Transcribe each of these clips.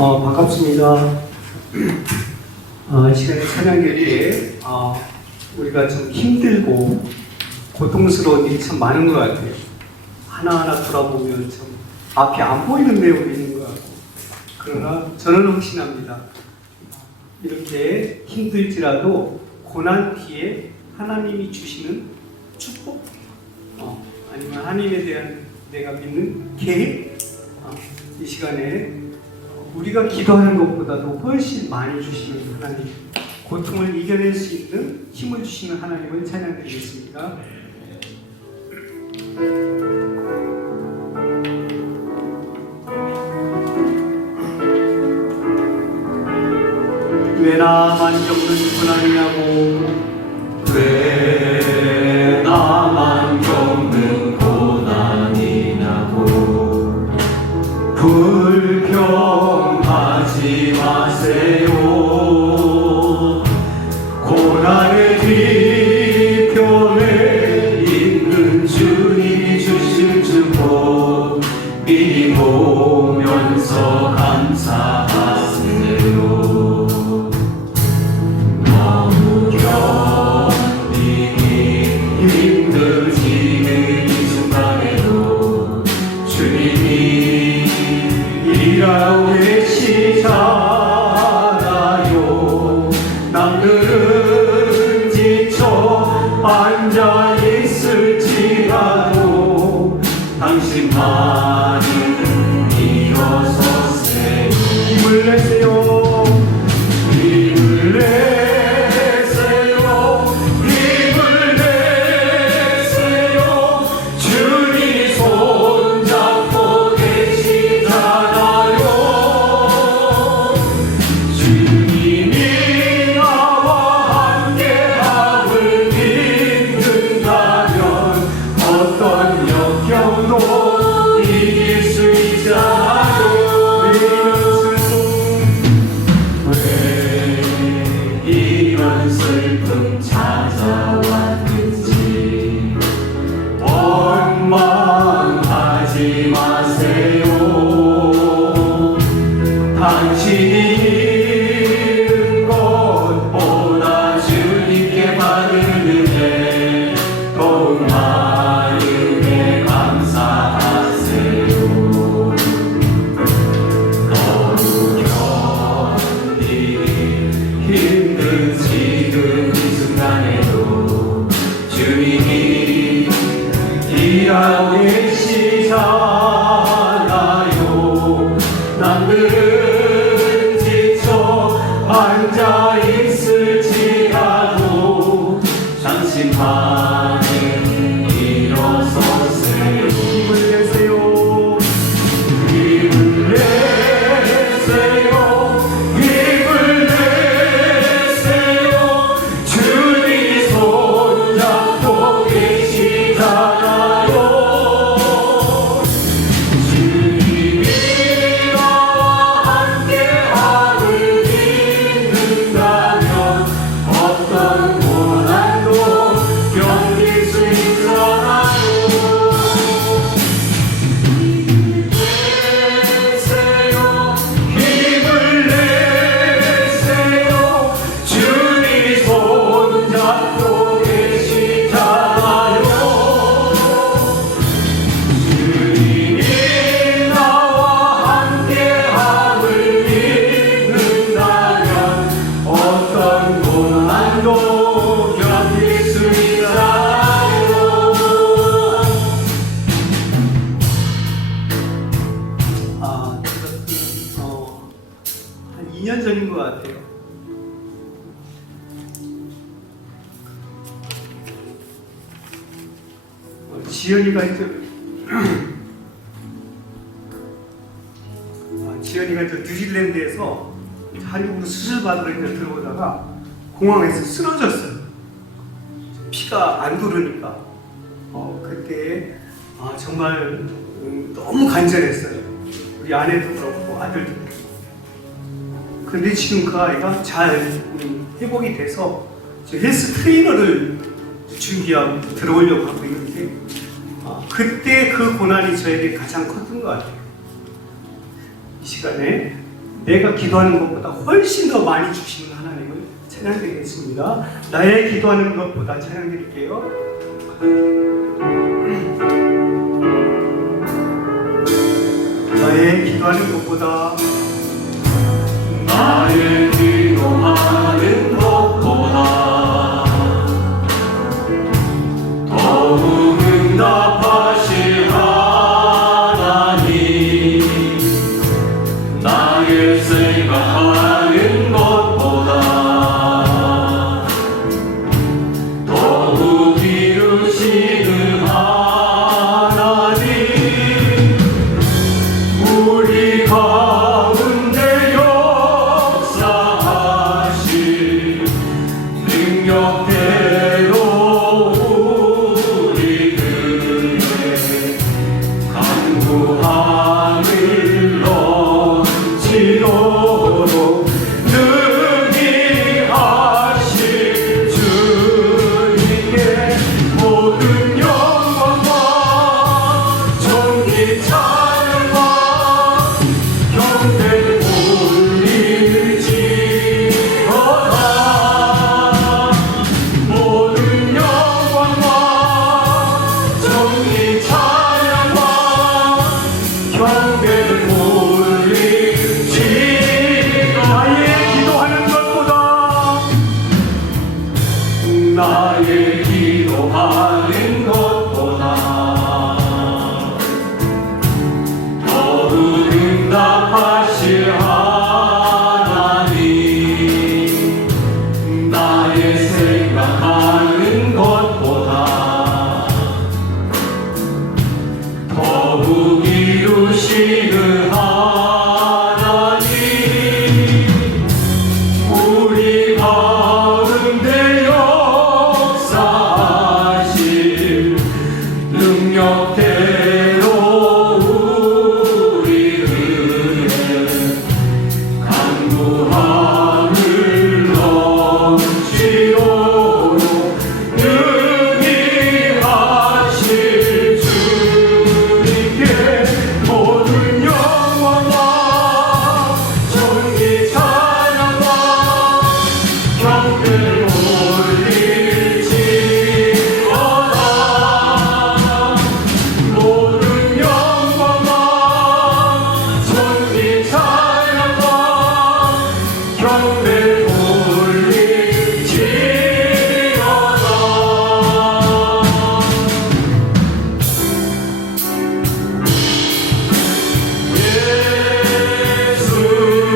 반갑습니다. 이 시간에 찬양될 때 우리가 좀 힘들고 고통스러운 일이 참 많은 것 같아요. 하나하나 돌아보면 참 앞이 안 보이는 내용이 있는 것 같고, 그러나 저는 확신합니다. 이렇게 힘들지라도 고난 뒤에 하나님이 주시는 축복, 아니면 하나님에 대한 내가 믿는 계획, 이 시간에 우리가 기도하는 것보다도 훨씬 많이 주시는 하나님, 고통을 이겨낼 수 있는 힘을 주시는 하나님을 찬양드리겠습니다. 왜 나만 겪는 고난이냐고, 왜 나만 겪는 고난이냐고, 불평하지 마세요. 고난의 뒤편에 있는 주님이 주실 축복 미리 보면서 감사하세요. 너무 견디기 힘들지는 이 순간에도 주님이 일하고 계시잖아요. 남들은 지쳐 앉아있을지라도 당신만은 일어서세요. 힘을 내세요. 힘을 내세요. 힘을 내세요. 주님이 손잡고 계시잖아요. 주님이 나와 함께함을 믿는다면 어떤 역경도 이길 수 있잖아요. 왜 이런 슬픔 찾아왔는지 원망하지 마세요. 당신이 잃은 것보다 주님께 받은 은혜 더욱 마음에 감사하세요. 너무 견디기 힘든 지금 이 순간에도 주님이 일하고 계시잖아요. 남들은 지쳐 앉아있을지라도 당신만은 일어서세요. 힘을 내세요. 힘을 내세요. 힘을 내세요. 주님이 손잡고 계시잖아요. 주님이 나와 함께함을 믿는다면 어떤 고난도 견딜 수 있잖아요. 힘을 내세요. 주님이 손잡고 계시잖아요. 주님이 나와 함께함을 믿는다면 어떤 고난도 견딜 수 있잖아요. 한 2년 전인 것 같아요. 지연이가 이제 뉴질랜드에서 한국으로 수술 받으러 이제 들어오다가 공항에서 쓰러졌어요. 피가 안 도르니까. 그때 정말 너무 간절했어요. 우리 아내도 그렇고 아들도 그렇고. 그런데 지금 그 아이가 잘 회복이 돼서 헬스 트레이너를 준비하고 들어오려고 하고 있는데, 그때 그 고난이 저에게 가장 컸던 것 같아요. 이 시간에 내가 기도하는 것보다 훨씬 더 많이 주시는 하나님을 찬양드리겠습니다. 나의 기도하는 것보다 찬양드릴게요. 나의 기도하는 것보다 나의 기도하는 것보다 더욱 응답하실 하나님, 나의 생각하는 것보다 더욱 이루시는 하나님, 우리 가운데 역사하실 능력대로 우리들의 간구함을 넘치도록 능히 하실 주님께 모든 영광과 존귀 찬양과 경배를 올릴지어다. 모든 영광과 존귀 찬양과 경배를 올릴지어다. 나의 기도하는 것보다 더욱 응답하실 하나님, 나의 생각하는 것보다 더욱 이루시는 하나님, 우리 가운데 역사하실 능력대로 우리들의 간구함을 넘치도록 능히 하실 주님께 모든 영광과 존귀 찬양과 경배를 올릴지어다. 모든 영광과 존귀 찬양과 경배를 올릴지어다.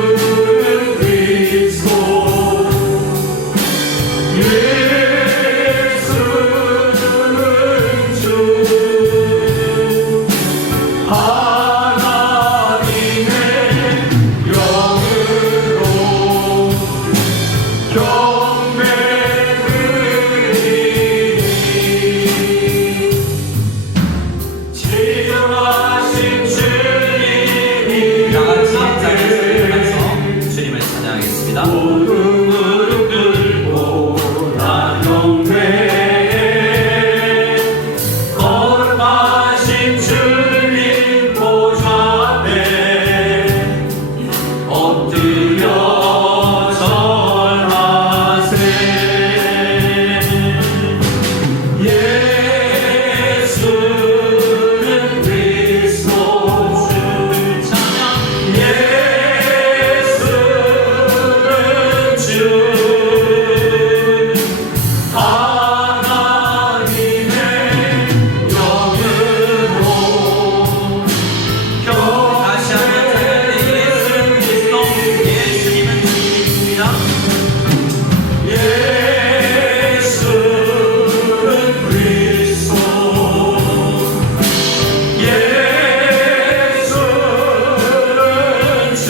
예수는 그리스도, 예수는 주, 하나님의 영으로 경배드리니 지정하신 주님이 다 같이 자리에서 일어나서 주님을 찬양하겠습니다. 모든 무릎 꿇고 나 경배해. 거룩하신 주님 보좌 앞에 엎드려 절하세. 예수는 그리스도, 예수는 주, 하나님의 영으로 다시 한번 찬양드리는 예수 그리스도, 예수님은 주님입니다. 예수는 그리스도, 예수는 주,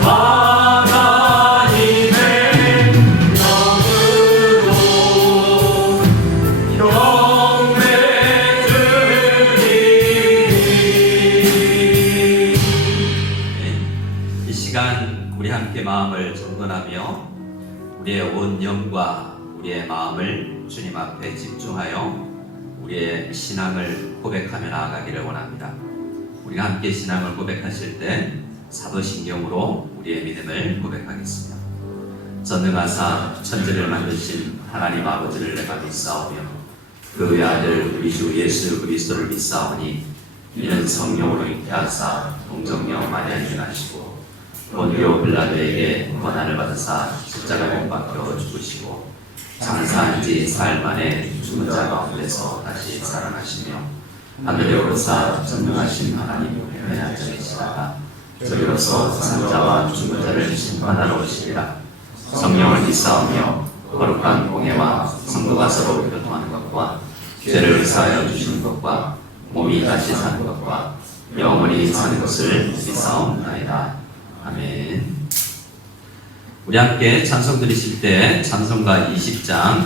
하나님의 영으로 경배드리니. 이 시간 우리 함께 마음을 정돈하며 우리의 온 영과 우리의 마음을 주님 앞에 집중하여 우리의 신앙을 고백하며 나아가기를 원합니다. 우리 우리가 함께 신앙을 고백하실 때 사도신경으로 우리의 믿음을 고백하겠습니다. 전능하사 천지를 만드신 하나님 아버지를 내가 믿사오며 그 외아들 우리 주 예수 그리스도를 믿사오니 이는 성령으로 잉태하사 동정녀 마리아에 행하시고 본디오 빌라도에게 권한을 받으사 십자가에 못 박혀 죽으시고 장사한 지 사흘 만에 죽은 자 가운데서 다시 살아나시며 하늘에 오르사 전능하신 하나님 우편에 앉으시다가 저리로서 산자와 죽은 자를 심판하러 오시리라. 성령을 믿사오며 거룩한 공예와 성도가 서로 교통하는 것과 죄를 사하여 주시는 것과 몸이 다시 사는 것과 영원히 사는 것을 믿사옵나이다. 아멘. 우리 함께 찬송 드리실 때 찬송가 20장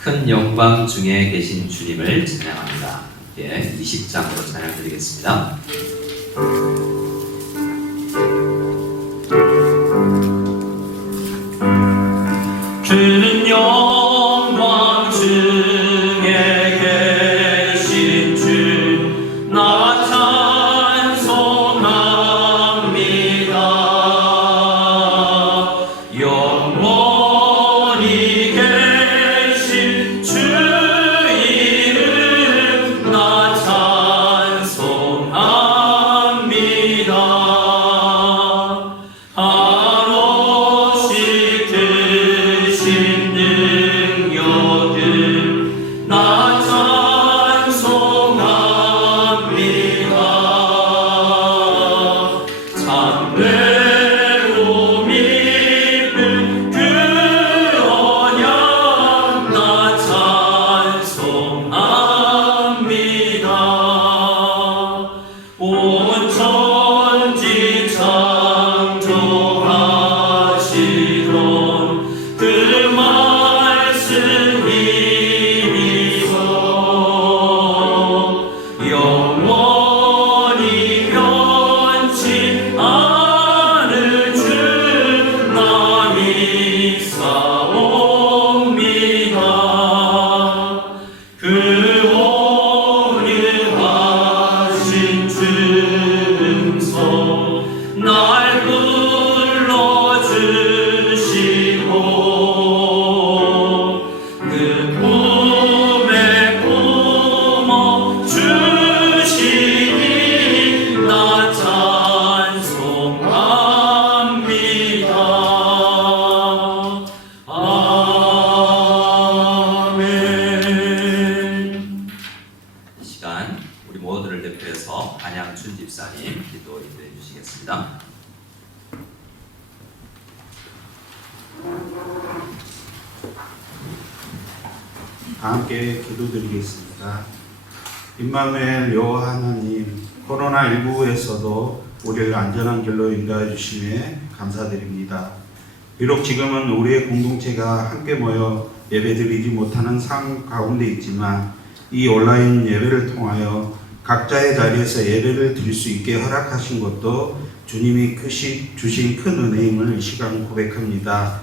큰 영광 중에 계신 주님을 찬양합니다. 함께 20장으로 찬양 드리겠습니다. 큰 영광 중에 계신 주 나 찬송합니다. 영원히 계신 주 이름 나 찬송합니다. 한없이 크신 능력을 나 찬송합니다. 참되고 믿는 그 언약 나 찬송합니다. 온 천지 창조하시던 그 말씀 이미서 영원히 변치 않을 줄 나 믿사옵니다. 그 온유하신 증서 날 불러주시고 그 꿈에 품어 주시니 나 찬송합니다. 아멘. 이 시간 우리 모두를 대표해서 안양춘 집사님 기도 인도해 주시겠습니다. 함께 기도드리겠습니다. 임마누엘 여호와 하나님, 코로나19에서도 우리를 안전한 길로 인도해 주심에 감사드립니다. 비록 지금은 우리의 공동체가 함께 모여 예배드리지 못하는 상황 가운데 있지만 이 온라인 예배를 통하여 각자의 자리에서 예배를 드릴 수 있게 허락하신 것도 주님이 주신 큰 은혜임을 이 시간 고백합니다.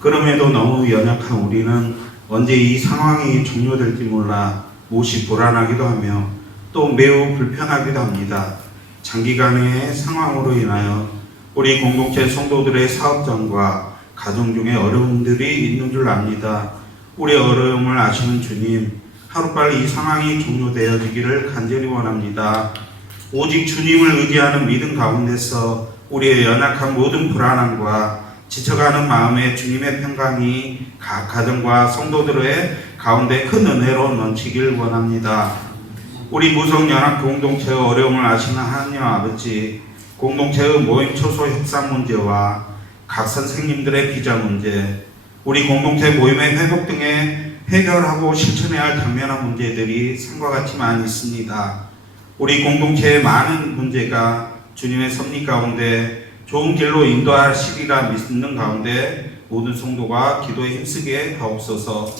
그럼에도 너무 연약한 우리는 언제 이 상황이 종료될지 몰라 몹시 불안하기도 하며 또 매우 불편하기도 합니다. 장기간의 상황으로 인하여 우리 공동체 성도들의 사업장과 가정 중에 어려움들이 있는 줄 압니다. 우리의 어려움을 아시는 주님, 하루빨리 이 상황이 종료되어지기를 간절히 원합니다. 오직 주님을 의지하는 믿음 가운데서 우리의 연약한 모든 불안함과 지쳐가는 마음에 주님의 평강이 각 가정과 성도들의 가운데 큰 은혜로 넘치길 원합니다. 우리 무성연합 공동체의 어려움을 아시는 하나님 아버지, 공동체의 모임 초소 협상 문제와 각 선생님들의 비자 문제, 우리 공동체 모임의 회복 등의 해결하고 실천해야 할 당면한 문제들이 산과 같이 많이 있습니다. 우리 공동체의 많은 문제가 주님의 섭리 가운데 좋은 길로 인도하시리라 믿는 가운데 모든 성도가 기도에 힘쓰게 하옵소서.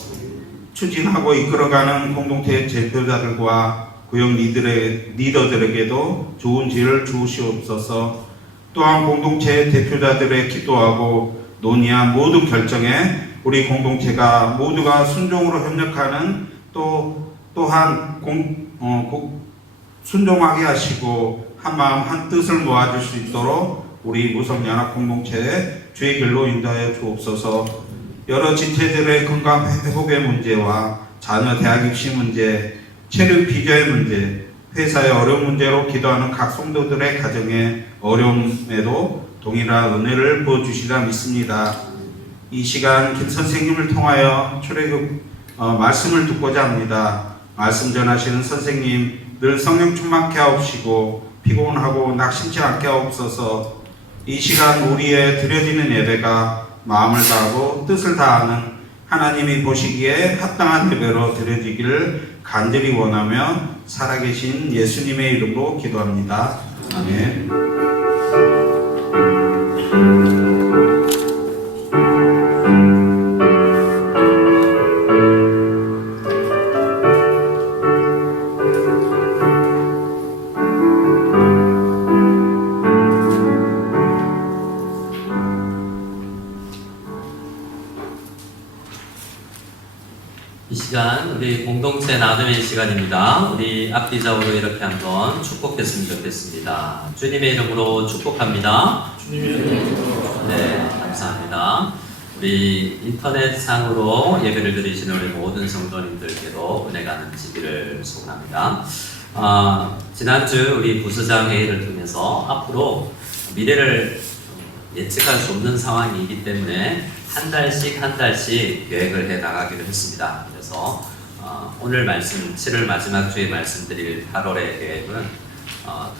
추진하고 이끌어가는 공동체 대표자들과 구역 리더들에게도 좋은 지혜를 주시옵소서. 또한 공동체 대표자들의 기도하고 논의한 모든 결정에 우리 공동체가 모두가 순종으로 협력하는 또한 순종하게 하시고 한마음 한뜻을 모아줄 수 있도록 우리 무성연합 공동체에 주의 길로 인도하여 주옵소서. 여러 지체들의 건강 회복의 문제와 자녀 대학 입시 문제, 체력 비자의 문제, 회사의 어려운 문제로 기도하는 각 성도들의 가정의 어려움에도 동일한 은혜를 부어주시라 믿습니다. 이 시간 김 선생님을 통하여 출애굽 말씀을 듣고자 합니다. 말씀 전하시는 선생님 늘 성령 충만케 하옵시고 피곤하고 낙심치 않게 하옵소서. 이 시간 우리의 드려지는 예배가 마음을 다하고 뜻을 다하는 하나님이 보시기에 합당한 예배로 드려지기를 간절히 원하며 살아계신 예수님의 이름으로 기도합니다. 아멘. 이 시간 우리 공동체 나눔의 시간입니다. 우리 앞뒤좌우로 이렇게 한번 축복했으면 좋겠습니다. 주님의 이름으로 축복합니다. 네, 감사합니다. 우리 인터넷상으로 예배를 드리시는 우리 모든 성도님들께도 은혜가 넘치기를 소원합니다. 지난주 우리 부서장 회의를 통해서 앞으로 미래를 예측할 수 없는 상황이기 때문에 한 달씩 계획을 해 나가기로 했습니다. 그래서 오늘 말씀, 7월 마지막 주에 말씀드릴 8월의 계획은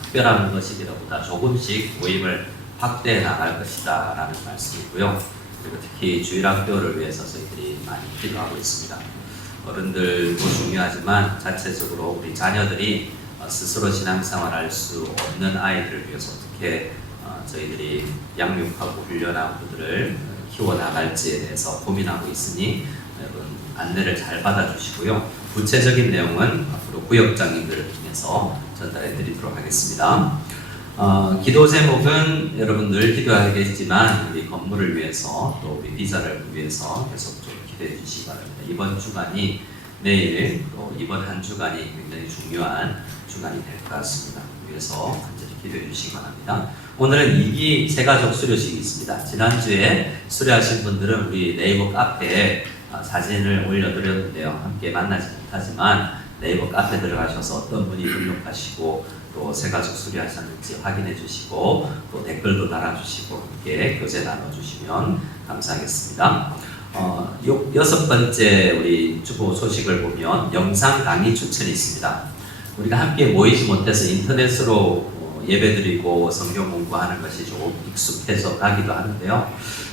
특별한 것이기보다 조금씩 모임을 확대해 나갈 것이다 라는 말씀이고요. 그리고 특히 주일학교를 위해서 저희들이 많이 기도하고 있습니다. 어른들도 중요하지만 자체적으로 우리 자녀들이 스스로 신앙생활을 할 수 없는 아이들을 위해서 어떻게 저희들이 양육하고 훈련하고 그들을 키워나갈지에 대해서 고민하고 있으니 여러분 안내를 잘 받아주시고요. 구체적인 내용은 앞으로 구역장님들을 통해서 전달해 드리도록 하겠습니다. 기도 제목은 여러분 늘 기도하겠지만 우리 건물을 위해서 또 우리 비자를 위해서 계속 좀 기도해 주시기 바랍니다. 이번 주간이 내일 또 이번 한 주간이 굉장히 중요한 주간이 될 것 같습니다. 위해서 간절히 기도해 주시기 바랍니다. 오늘은 2기 세가족 수료식이 있습니다. 지난주에 수료하신 분들은 우리 네이버 카페에 사진을 올려드렸는데요. 함께 만나지 못하지만 네이버 카페 들어가셔서 어떤 분이 등록하시고 또 세가족 수료하셨는지 확인해 주시고 또 댓글도 달아주시고 함께 교제 나눠주시면 감사하겠습니다. 6번째 우리 주보 소식을 보면 영상 강의 추천이 있습니다. 우리가 함께 모이지 못해서 인터넷으로 예배드리고 성경 공부하는 것이 조금 익숙해져 가기도 하는데요.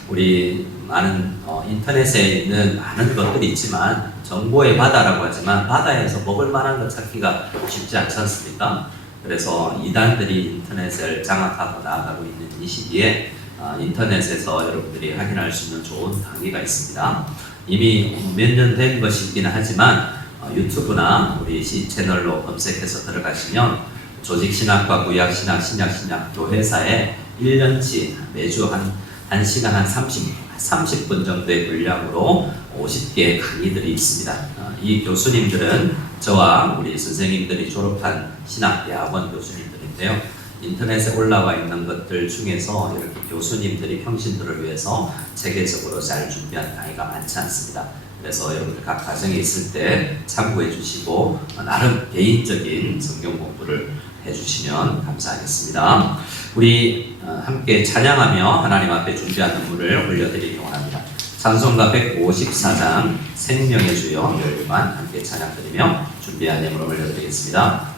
우리 많은 인터넷에 있는 많은 것들이 있지만 정보의 바다라고 하지만 바다에서 먹을 만한 것 찾기가 쉽지 않지 않습니까? 그래서 이단들이 인터넷을 장악하고 나아가고 있는 이 시기에 인터넷에서 여러분들이 확인할 수 있는 좋은 강의가 있습니다. 이미 몇 년 된 것이긴 하지만 유튜브나 우리 시 채널로 검색해서 들어가시면 조직신학과 구약신학, 신약신학 교회사에 1년치 매주 한 1시간 한 30분 정도의 분량으로 50개의 강의들이 있습니다. 이 교수님들은 저와 우리 선생님들이 졸업한 신학대학원 교수님들인데요. 인터넷에 올라와 있는 것들 중에서 이렇게 교수님들이 평신도를 위해서 체계적으로 잘 준비한 강의가 많지 않습니다. 그래서 여러분들 각 가정에 있을 때 참고해 주시고 나름 개인적인 성경 공부를 해주시면 감사하겠습니다. 우리 함께 찬양하며 하나님 앞에 준비한 눈물을 올려드리기 원합니다. 찬송가 154장 생명의 주여 열반 함께 찬양드리며 준비한 예물을 올려드리겠습니다.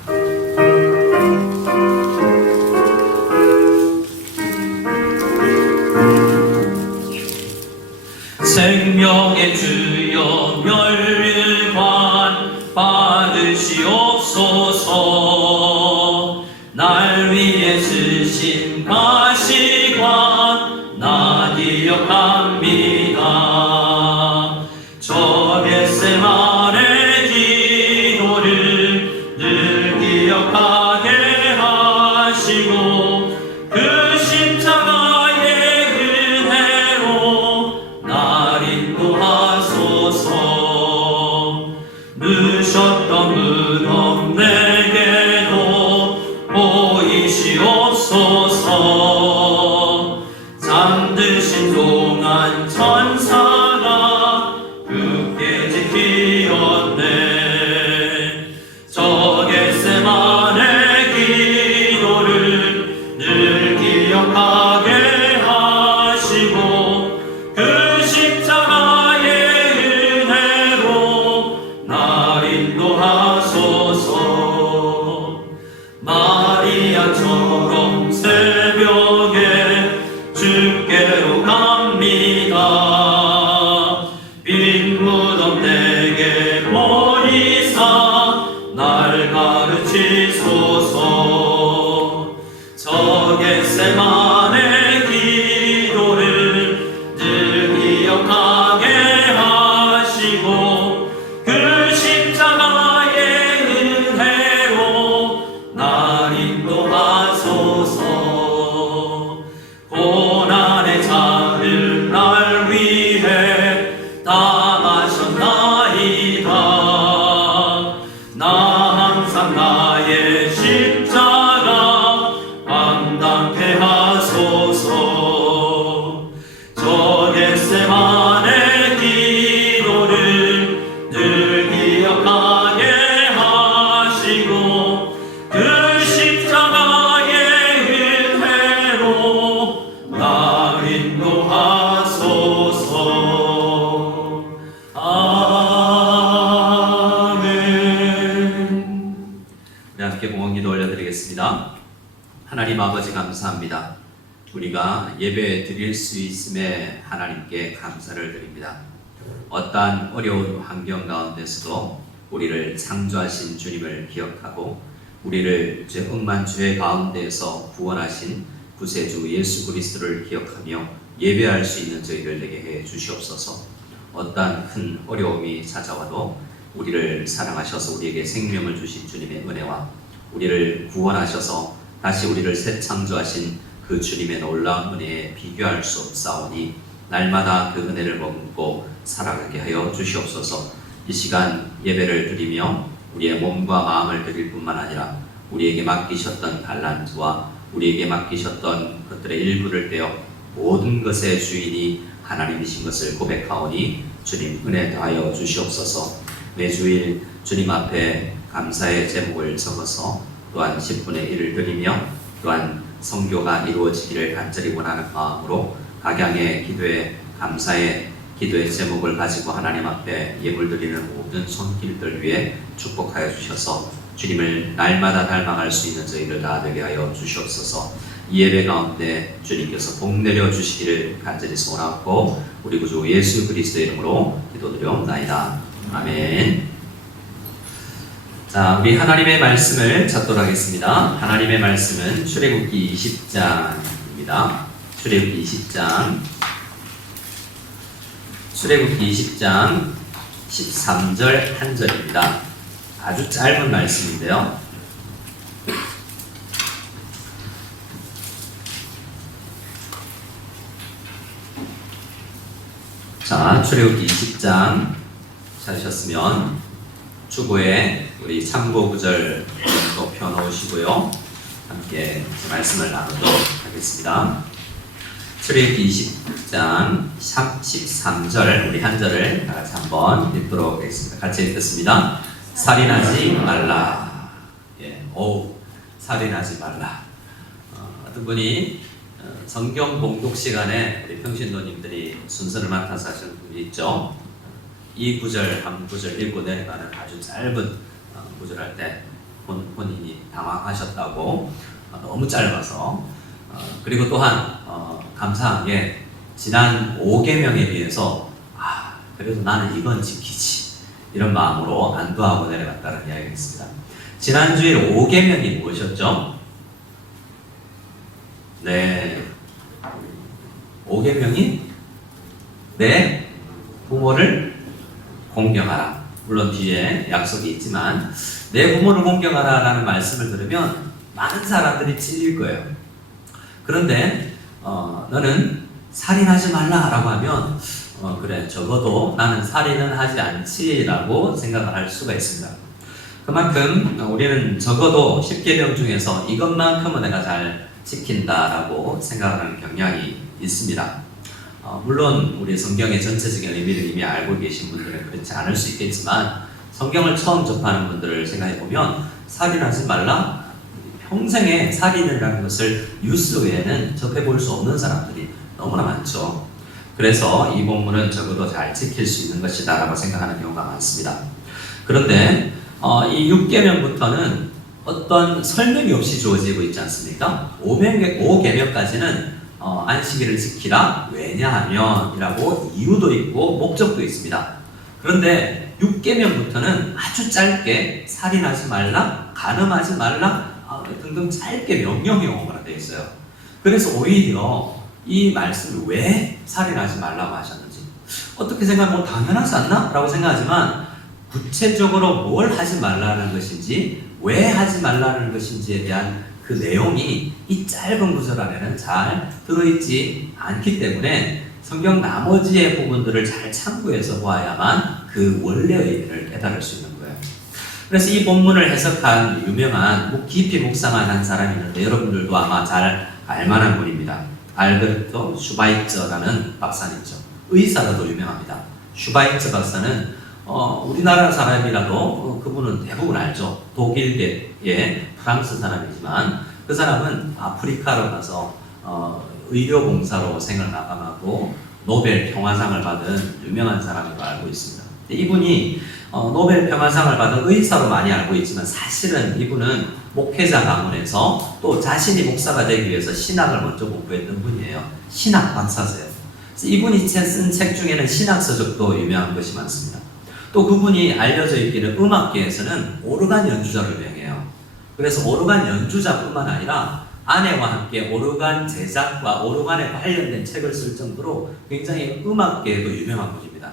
생명의 주여 멸관 받으시옵소서. 날 위해 쓰신 가시관 나 기억합니다. 저 겟세마네 기도를 늘 기억하게 하시고 그 십자가의 은혜로 날 인도하소서. 누셨던 무덤 내게도 보이시 겟세마네 기도를 늘 기억하게 하시고 그 십자가의 은혜로 날 인도하소서. 고난의 자를 날 위해 당하셨나이다. 나 항상 나의 십자가 감당케 하소서. 저 겟세마네 기도를 늘 기억하게 하시고 그 십자가의 은혜로 날 인도하소서. 아멘. 우리 함께 봉헌기도 올려드리겠습니다. 하나님 아버지 감사합니다. 우리가 예배 드릴 수 있음에 하나님께 감사를 드립니다. 어떠한 어려운 환경 가운데서도 우리를 창조하신 주님을 기억하고 우리를 억만 죄 가운데에서 구원하신 구세주 예수 그리스도를 기억하며 예배할 수 있는 저희들 되게 해 주시옵소서. 어떠한 큰 어려움이 찾아와도 우리를 사랑하셔서 우리에게 생명을 주신 주님의 은혜와 우리를 구원하셔서 다시 우리를 새 창조하신 그 주님의 놀라운 은혜에 비교할 수 없사오니 날마다 그 은혜를 머금고 살아가게 하여 주시옵소서. 이 시간 예배를 드리며 우리의 몸과 마음을 드릴 뿐만 아니라 우리에게 맡기셨던 달란트와 우리에게 맡기셨던 것들의 일부를 떼어 모든 것의 주인이 하나님이신 것을 고백하오니 주님 은혜 더하여 주시옵소서. 매주일 주님 앞에 감사의 제목을 적어서 또한 10분의 1을 드리며 또한 성교가 이루어지기를 간절히 원하는 마음으로 각양의 기도에 감사의 기도의 제목을 가지고 하나님 앞에 예물 드리는 모든 손길들 위해 축복하여 주셔서 주님을 날마다 닮아갈 수 있는 저희들 다 되게 하여 주시옵소서. 이 예배 가운데 주님께서 복 내려 주시기를 간절히 소원하고 우리 구주 예수 그리스도의 이름으로 기도드리옵나이다. 아멘. 자, 우리 하나님의 말씀을 찾도록 하겠습니다. 하나님의 말씀은 출애굽기 20장입니다. 출애굽기 20장 13절 1절입니다. 아주 짧은 말씀인데요. 자, 출애굽기 20장 찾으셨으면 주보에 우리 참고 구절 높여 놓으시고요. 함께 말씀을 나누도록 하겠습니다. 출애굽기 20장 13절 우리 한 절을 같이 한번 읽도록 하겠습니다. 같이 읽겠습니다. 살인하지 말라. 살인하지 말라. 어떤 분이 성경 봉독 시간에 우리 평신도님들이 순서를 맡아서 하시는 분이 있죠. 이 구절 한 구절 읽고 내려가는 아주 짧은 구절할 때 본인이 당황하셨다고 너무 짧아서 그리고 또한 감사한 게 지난 5계명에 비해서 그래도 나는 이건 지키지 이런 마음으로 안도하고 내려갔다는 이야기가 있습니다. 지난주에 5계명이 무엇이었죠? 네, 5계명이 내 부모를 공경하라. 물론 뒤에 약속이 있지만 내 부모를 공경하라 라는 말씀을 들으면 많은 사람들이 찔릴 거예요. 그런데 너는 살인하지 말라 라고 하면 그래 적어도 나는 살인은 하지 않지 라고 생각을 할 수가 있습니다. 그만큼 우리는 적어도 10계명 중에서 이것만큼은 내가 잘 지킨다 라고 생각하는 경향이 있습니다. 물론 우리 성경의 전체적인 의미를 이미 알고 계신 분들은 그렇지 않을 수 있겠지만 성경을 처음 접하는 분들을 생각해 보면 살인하지 말라, 평생에 살인이라는 것을 뉴스 외에는 접해볼 수 없는 사람들이 너무나 많죠. 그래서 이 본문은 적어도 잘 지킬 수 있는 것이다 라고 생각하는 경우가 많습니다. 그런데 이 6계명부터는 어떤 설명이 없이 주어지고 있지 않습니까? 5계명까지는 안식일을 지키라. 왜냐하면 이라고 이유도 있고 목적도 있습니다. 그런데 6계명부터는 아주 짧게 살인하지 말라, 간음하지 말라 등등 짧게 명령형으로 되어 있어요. 그래서 오히려 이 말씀을 왜 살인하지 말라고 하셨는지 어떻게 생각하면 당연하지 않나? 라고 생각하지만 구체적으로 뭘 하지 말라는 것인지 왜 하지 말라는 것인지에 대한 그 내용이 이 짧은 구절 안에는 잘 들어있지 않기 때문에 성경 나머지의 부분들을 잘 참고해서 보아야만 그 원래의 의미를 깨달을 수 있는 거예요. 그래서 이 본문을 해석한 유명한 깊이 묵상한 한 사람이 있는데 여러분들도 아마 잘 알만한 분입니다. 알베르토 슈바이처라는 박사님이죠. 의사로도 유명합니다. 슈바이처 박사는 우리나라 사람이라도 그분은 대부분 알죠. 독일계의 프랑스 사람이지만 그 사람은 아프리카로 가서 의료봉사로 생을 마감하고 노벨 평화상을 받은 유명한 사람으로 알고 있습니다. 이분이 노벨 평화상을 받은 의사로 많이 알고 있지만 사실은 이분은 목회자 가문에서 또 자신이 목사가 되기 위해서 신학을 먼저 공부했던 분이에요. 신학 박사세요. 그래서 이분이 쓴 책 중에는 신학서적도 유명한 것이 많습니다. 또 그분이 알려져 있기는 음악계에서는 오르간 연주자로 유명해요. 그래서 오르간 연주자뿐만 아니라 아내와 함께 오르간 제작과 오르간에 관련된 책을 쓸 정도로 굉장히 음악계에도 유명한 분입니다.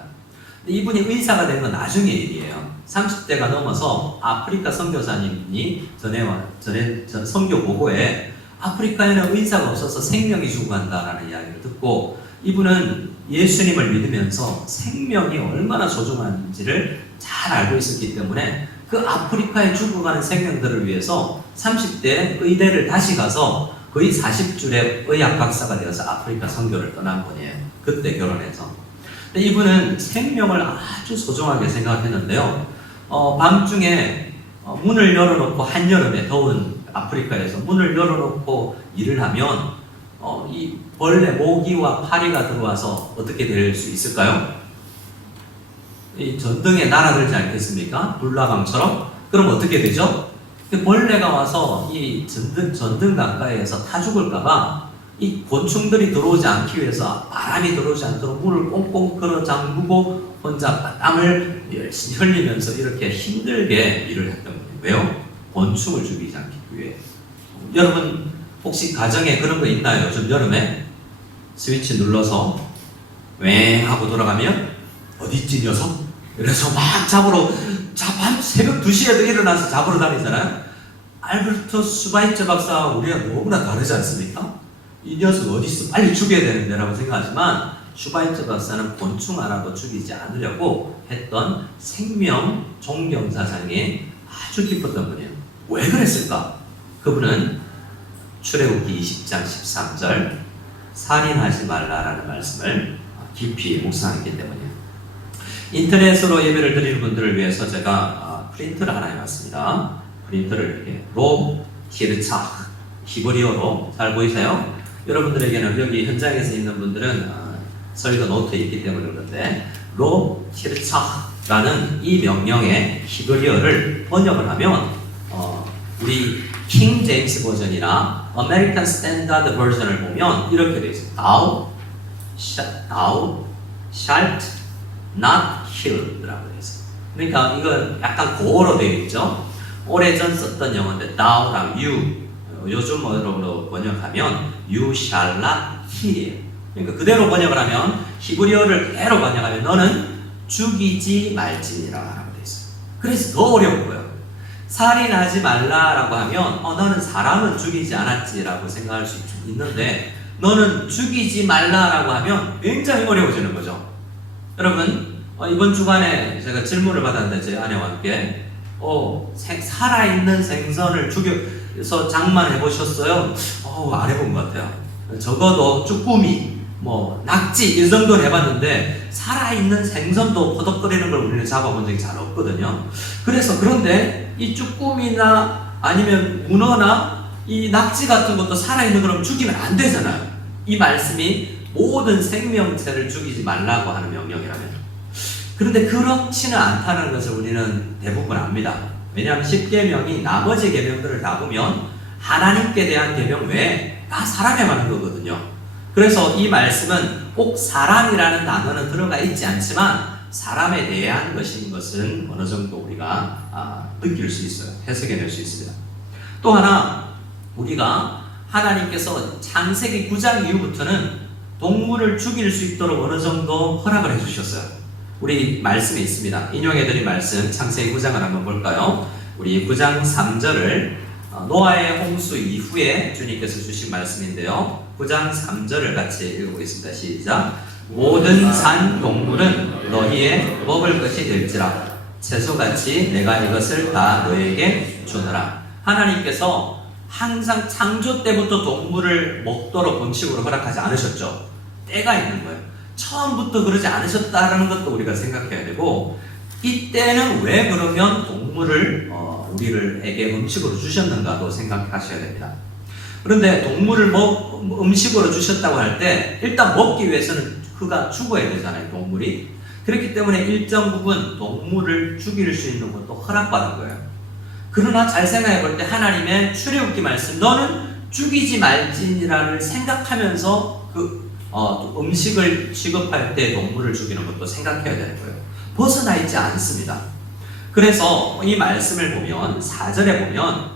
근데 이분이 의사가 된 건 나중의 일이에요. 30대가 넘어서 아프리카 선교사님이 전에 선교 보고에 아프리카에는 의사가 없어서 생명이 죽어간다라는 이야기를 듣고 이분은 예수님을 믿으면서 생명이 얼마나 소중한지를 잘 알고 있었기 때문에 그 아프리카에 죽어가는 생명들을 위해서 30대 의대를 다시 가서 거의 40줄의 의학 박사가 되어서 아프리카 선교를 떠난 분이에요. 그때 결혼해서. 근데 이분은 생명을 아주 소중하게 생각했는데요. 밤중에 문을 열어놓고 한여름에 더운 아프리카에서 문을 열어놓고 일을 하면 이 벌레, 모기와 파리가 들어와서 어떻게 될 수 있을까요? 이 전등에 날아들지 않겠습니까? 불나방처럼? 그럼 어떻게 되죠? 벌레가 와서 이 전등 가까이에서 타 죽을까봐 이 곤충들이 들어오지 않기 위해서 바람이 들어오지 않도록 문을 꽁꽁 걸어 잠그고 혼자 땀을 열심히 흘리면서 이렇게 힘들게 일을 했던 거예요. 왜요? 곤충을 죽이지 않기 위해. 여러분 혹시 가정에 그런 거 있나요? 요즘 여름에 스위치 눌러서 웽 하고 돌아가면 어딨지 녀석? 그래서 막 밤 새벽 2시에도 일어나서 잡으러 다니잖아요. 알베르토 슈바이처 박사와 우리가 너무나 다르지 않습니까? 이 녀석 어디 있어? 빨리 죽여야 되는데 라고 생각하지만 슈바이처 박사는 곤충 하나도 죽이지 않으려고 했던 생명 존경 사상에 아주 깊었던 분이에요. 왜 그랬을까? 그분은 출애굽기 20장 13절 살인하지 말라라는 말씀을 깊이 묵상했기 때문이에요. 인터넷으로 예배를 드리는 분들을 위해서 제가 프린트를 하나 해봤습니다. 프린트를 이렇게 로 티르차 히브리어로 잘 보이세요? 여러분들에게는 여기 현장에서 있는 분들은 설교 노트에 있기 때문에 그런데 로 티르차라는 이 명령의 히브리어를 번역을 하면 우리 킹 제임스 버전이나 아메리칸 스탠다드 버전을 보면 이렇게 되어 있어요. Thou shalt not kill라고 되어 있어요. 그러니까 이거 약간 고어로 되어 있죠. 오래전 썼던 영어인데 thou랑 you 요즘으로 번역하면 you shall not kill. 그러니까 그대로 번역을 하면 히브리어를 그대로 번역하면 너는 죽이지 말지니라고 되어 있어요. 그래서 더 어려운 거예요. 살인하지 말라라고 하면 너는 사람은 죽이지 않았지라고 생각할 수 있는데 너는 죽이지 말라라고 하면 굉장히 어려워지는 거죠. 여러분 이번 주간에 제가 질문을 받았는데 제 아내와 함께 살아있는 생선을 죽여서 장만해 보셨어요? 안 해본 것 같아요. 적어도 쭈꾸미, 낙지 이 정도는 해봤는데 살아있는 생선도 퍼덕거리는 걸 우리는 잡아본 적이 잘 없거든요. 그런데 이 쭈꾸미나 아니면 문어나 이 낙지 같은 것도 살아있는 거라면 죽이면 안 되잖아요. 이 말씀이 모든 생명체를 죽이지 말라고 하는 명령이라면. 그런데 그렇지는 않다는 것을 우리는 대부분 압니다. 왜냐하면 10계명이 나머지 계명들을 다 보면 하나님께 대한 계명 외에 다 사람에 관한 거거든요. 그래서 이 말씀은 꼭 사람이라는 단어는 들어가 있지 않지만 사람에 대한 것인 것은 어느 정도 우리가 느낄 수 있어요. 해석해낼 수 있습니다. 또 하나 우리가 하나님께서 창세기 9장 이후부터는 동물을 죽일 수 있도록 어느 정도 허락을 해주셨어요. 우리 말씀에 있습니다. 인용해드린 말씀 창세기 9장을 한번 볼까요? 우리 9장 3절을 노아의 홍수 이후에 주님께서 주신 말씀인데요. 9장 3절을 같이 읽어보겠습니다. 시작. 모든 산 동물은 너희의 먹을 것이 될지라 채소같이 내가 이것을 다 너에게 주노라. 하나님께서 항상 창조 때부터 동물을 먹도록 음식으로 허락하지 않으셨죠. 때가 있는 거예요. 처음부터 그러지 않으셨다는 것도 우리가 생각해야 되고, 이때는 왜 그러면 동물을 우리에게 음식으로 주셨는가도 생각하셔야 됩니다. 그런데 동물을 음식으로 주셨다고 할 때 일단 먹기 위해서는 그가 죽어야 되잖아요, 동물이. 그렇기 때문에 일정 부분 동물을 죽일 수 있는 것도 허락받은 거예요. 그러나 잘 생각해 볼 때 하나님의 출애굽기 말씀, 너는 죽이지 말지니라를 생각하면서 또 음식을 취급할 때 동물을 죽이는 것도 생각해야 되는 거예요. 벗어나 있지 않습니다. 그래서 이 말씀을 보면 4절에 보면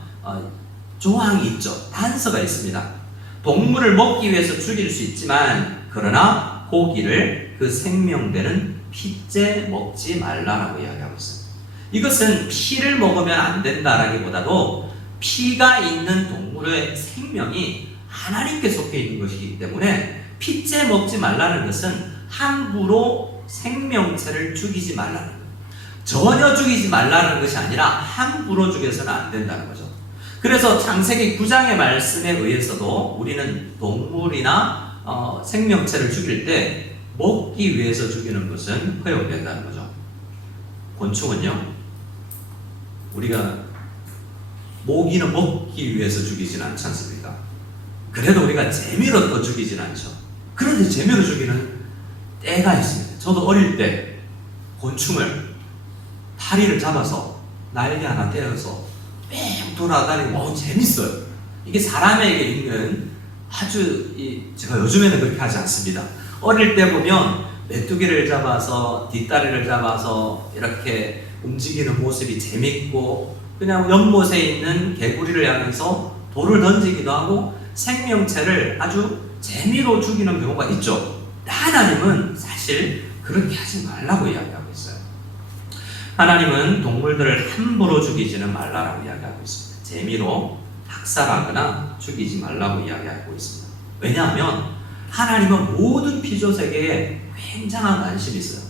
조항이 있죠. 단서가 있습니다. 동물을 먹기 위해서 죽일 수 있지만 그러나 고기를 그 생명되는 피째 먹지 말라라고 이야기하고 있어요. 이것은 피를 먹으면 안 된다라기보다도 피가 있는 동물의 생명이 하나님께 속해 있는 것이기 때문에 피째 먹지 말라는 것은 함부로 생명체를 죽이지 말라는 거예요. 전혀 죽이지 말라는 것이 아니라 함부로 죽여서는 안 된다는 거죠. 그래서 창세기 9장의 말씀에 의해서도 우리는 동물이나 생명체를 죽일 때 먹기 위해서 죽이는 것은 허용된다는 거죠. 곤충은요, 우리가 모기는 먹기 위해서 죽이지는 않지 않습니까? 그래도 우리가 재미로 또 죽이지는 않죠. 그런데 재미로 죽이는 때가 있습니다. 저도 어릴 때 곤충을 다리를 잡아서 날개 하나 떼어서 뺑 돌아다니고 재밌어요. 이게 사람에게 있는 아주 제가 요즘에는 그렇게 하지 않습니다. 어릴 때 보면 메뚜기를 잡아서 뒷다리를 잡아서 이렇게 움직이는 모습이 재밌고, 그냥 연못에 있는 개구리를 향해서 돌을 던지기도 하고 생명체를 아주 재미로 죽이는 경우가 있죠. 하나님은 사실 그렇게 하지 말라고 이야기하고 있어요. 하나님은 동물들을 함부로 죽이지는 말라고 이야기하고 있습니다. 재미로 학살하거나 죽이지 말라고 이야기하고 있습니다. 왜냐하면 하나님은 모든 피조세계에 굉장한 관심이 있어요.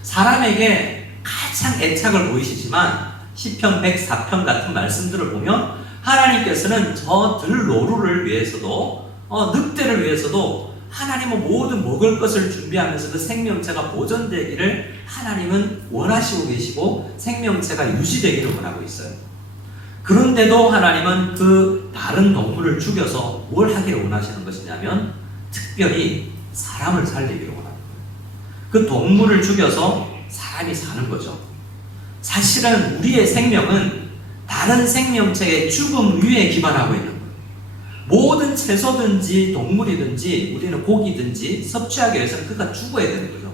사람에게 가장 애착을 보이시지만 시편 104편 같은 말씀들을 보면 하나님께서는 저 들노루를 위해서도 늑대를 위해서도 하나님은 모든 먹을 것을 준비하면서 그 생명체가 보존되기를 하나님은 원하시고 계시고 생명체가 유지되기를 원하고 있어요. 그런데도 하나님은 그 다른 동물을 죽여서 뭘 하기를 원하시는 것이냐면 특별히 사람을 살리기를 원합니다. 그 동물을 죽여서 사람이 사는 거죠. 사실은 우리의 생명은 다른 생명체의 죽음 위에 기반하고 있는 거예요. 모든 채소든지 동물이든지 우리는 고기든지 섭취하기 위해서는 그가 죽어야 되는 거죠.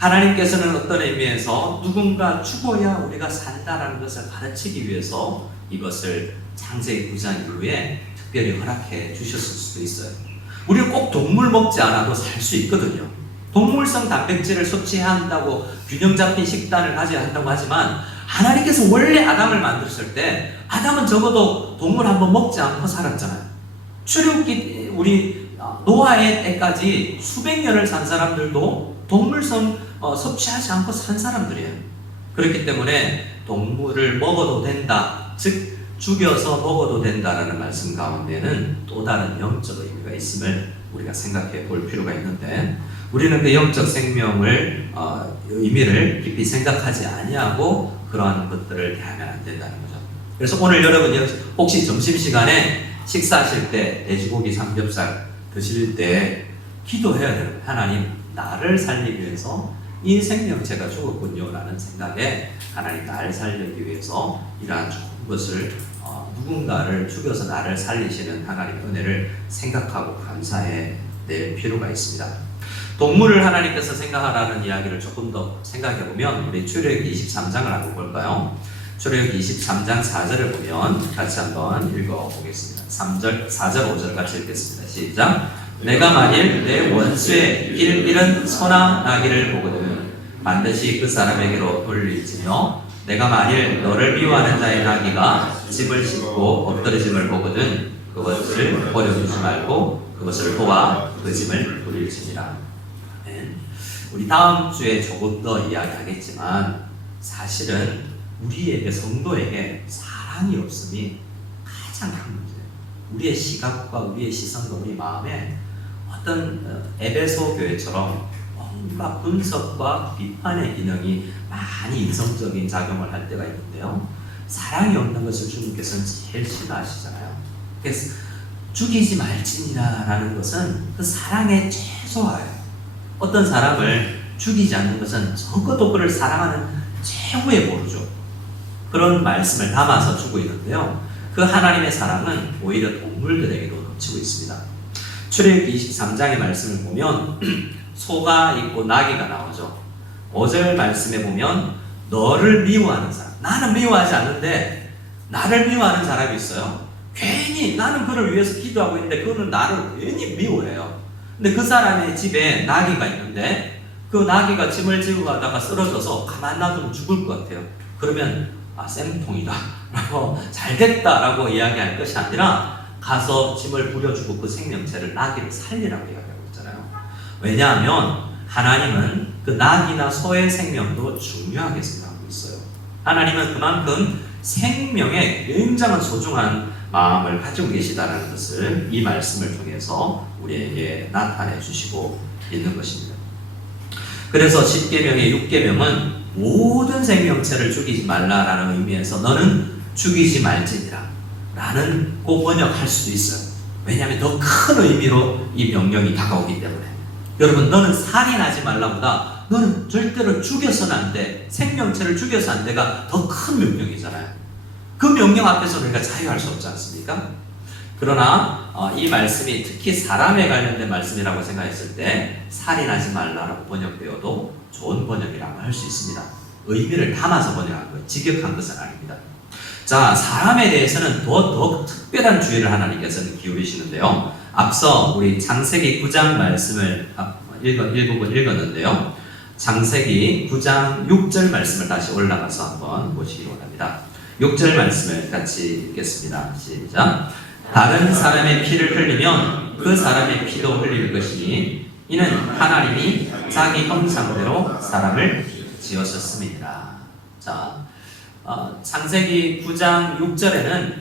하나님께서는 어떤 의미에서 누군가 죽어야 우리가 산다라는 것을 가르치기 위해서 이것을 창세기 9장 이후에 특별히 허락해 주셨을 수도 있어요. 우리는 꼭 동물 먹지 않아도 살 수 있거든요. 동물성 단백질을 섭취해야 한다고 균형 잡힌 식단을 가져야 한다고 하지만 하나님께서 원래 아담을 만드셨을 때 아담은 적어도 동물 한번 먹지 않고 살았잖아요. 출애굽기 우리 노아의 때까지 수백 년을 산 사람들도 동물성 섭취하지 않고 산 사람들이에요. 그렇기 때문에 동물을 먹어도 된다, 즉 죽여서 먹어도 된다라는 말씀 가운데는 또 다른 영적 의미가 있음을 우리가 생각해 볼 필요가 있는데, 우리는 그 영적 생명을 의미를 깊이 생각하지 아니하고 그러한 것들을 대하면 안 된다는 거죠. 그래서 오늘 여러분이 혹시 점심시간에 식사하실 때 돼지고기 삼겹살 드실 때 기도해야 돼요. 하나님, 나를 살리기 위해서 이 생명체가 죽었군요 라는 생각에 하나님, 나를 살리기 위해서 이러한 좋은 것을 누군가를 죽여서 나를 살리시는 하나님의 은혜를 생각하고 감사해 낼 필요가 있습니다. 동물을 하나님께서 생각하라는 이야기를 조금 더 생각해 보면 우리 출애굽기 23장을 한번 볼까요? 출애굽기 23장 4절을 보면 같이 한번 읽어보겠습니다. 3절, 4절, 5절 같이 읽겠습니다. 시작. 내가 만일 내 원수의 길 잃은 소나 나귀를 보거든 반드시 그 사람에게로 돌릴지며 내가 만일 너를 미워하는 자의 나귀가 짐을 싣고 엎드러짐을 보거든 그것을 버려두지 말고 그것을 도와 그 짐을 돌릴지니라. 우리 다음 주에 조금 더 이야기하겠지만 사실은 우리에게 성도에게 사랑이 없음이 가장 큰 문제예요. 우리의 시각과 우리의 시선과 우리 마음에 어떤 에베소 교회처럼 뭔가 분석과 비판의 기능이 많이 이성적인 작용을 할 때가 있는데요. 사랑이 없는 것을 주님께서는 제일 싫어하시잖아요. 그래서 죽이지 말지니라라는 것은 그 사랑의 최소화예요. 어떤 사람을 죽이지 않는 것은 적어도 그를 사랑하는 최후의 보루죠. 그런 말씀을 담아서 주고 있는데요. 그 하나님의 사랑은 오히려 동물들에게도 넘치고 있습니다. 출애굽기 23장의 말씀을 보면 소가 있고 나귀가 나오죠. 5절 말씀에 보면 너를 미워하는 사람, 나는 미워하지 않는데 나를 미워하는 사람이 있어요. 괜히 나는 그를 위해서 기도하고 있는데 그는 나를 괜히 미워해요. 근데 그 사람의 집에 나귀가 있는데 그 나귀가 짐을 지고 가다가 쓰러져서 가만 놔두면 죽을 것 같아요. 그러면 쌤통이다 라고 잘됐다 라고 이야기할 것이 아니라 가서 짐을 부려주고 그 생명체를 나귀를 살리라고 이야기하고 있잖아요. 왜냐하면 하나님은 그 나귀나 소의 생명도 중요하게 생각하고 있어요. 하나님은 그만큼 생명에 굉장한 소중한 마음을 가지고 계시다는 것을 이 말씀을 통해서 우리에게 나타내 주시고 있는 것입니다. 그래서 10계명의 6계명은 모든 생명체를 죽이지 말라라는 의미에서 너는 죽이지 말지니라 라는 그 번역할 수도 있어요. 왜냐하면 더 큰 의미로 이 명령이 다가오기 때문에. 여러분, 너는 살인하지 말라보다 너는 절대로 죽여서는 안 돼, 생명체를 죽여서 안 돼가 더 큰 명령이잖아요. 그 명령 앞에서 우리가 자유할 수 없지 않습니까? 그러나 이 말씀이 특히 사람에 관련된 말씀이라고 생각했을 때 살인하지 말라라고 번역되어도 좋은 번역이라고 할 수 있습니다. 의미를 담아서 번역한 거예요. 직역한 것은 아닙니다. 자, 사람에 대해서는 더 특별한 주의를 하나님께서는 기울이시는데요. 앞서 우리 창세기 9장 말씀을 일부분 읽었는데요. 창세기 9장 6절 말씀을 다시 올라가서 한번 보시기 원합니다. 6절 말씀을 같이 읽겠습니다. 시작. 다른 사람의 피를 흘리면 그 사람의 피도 흘릴 것이니 이는 하나님이 자기 형상대로 사람을 지으셨음이니라. 자, 창세기 9장 6절에는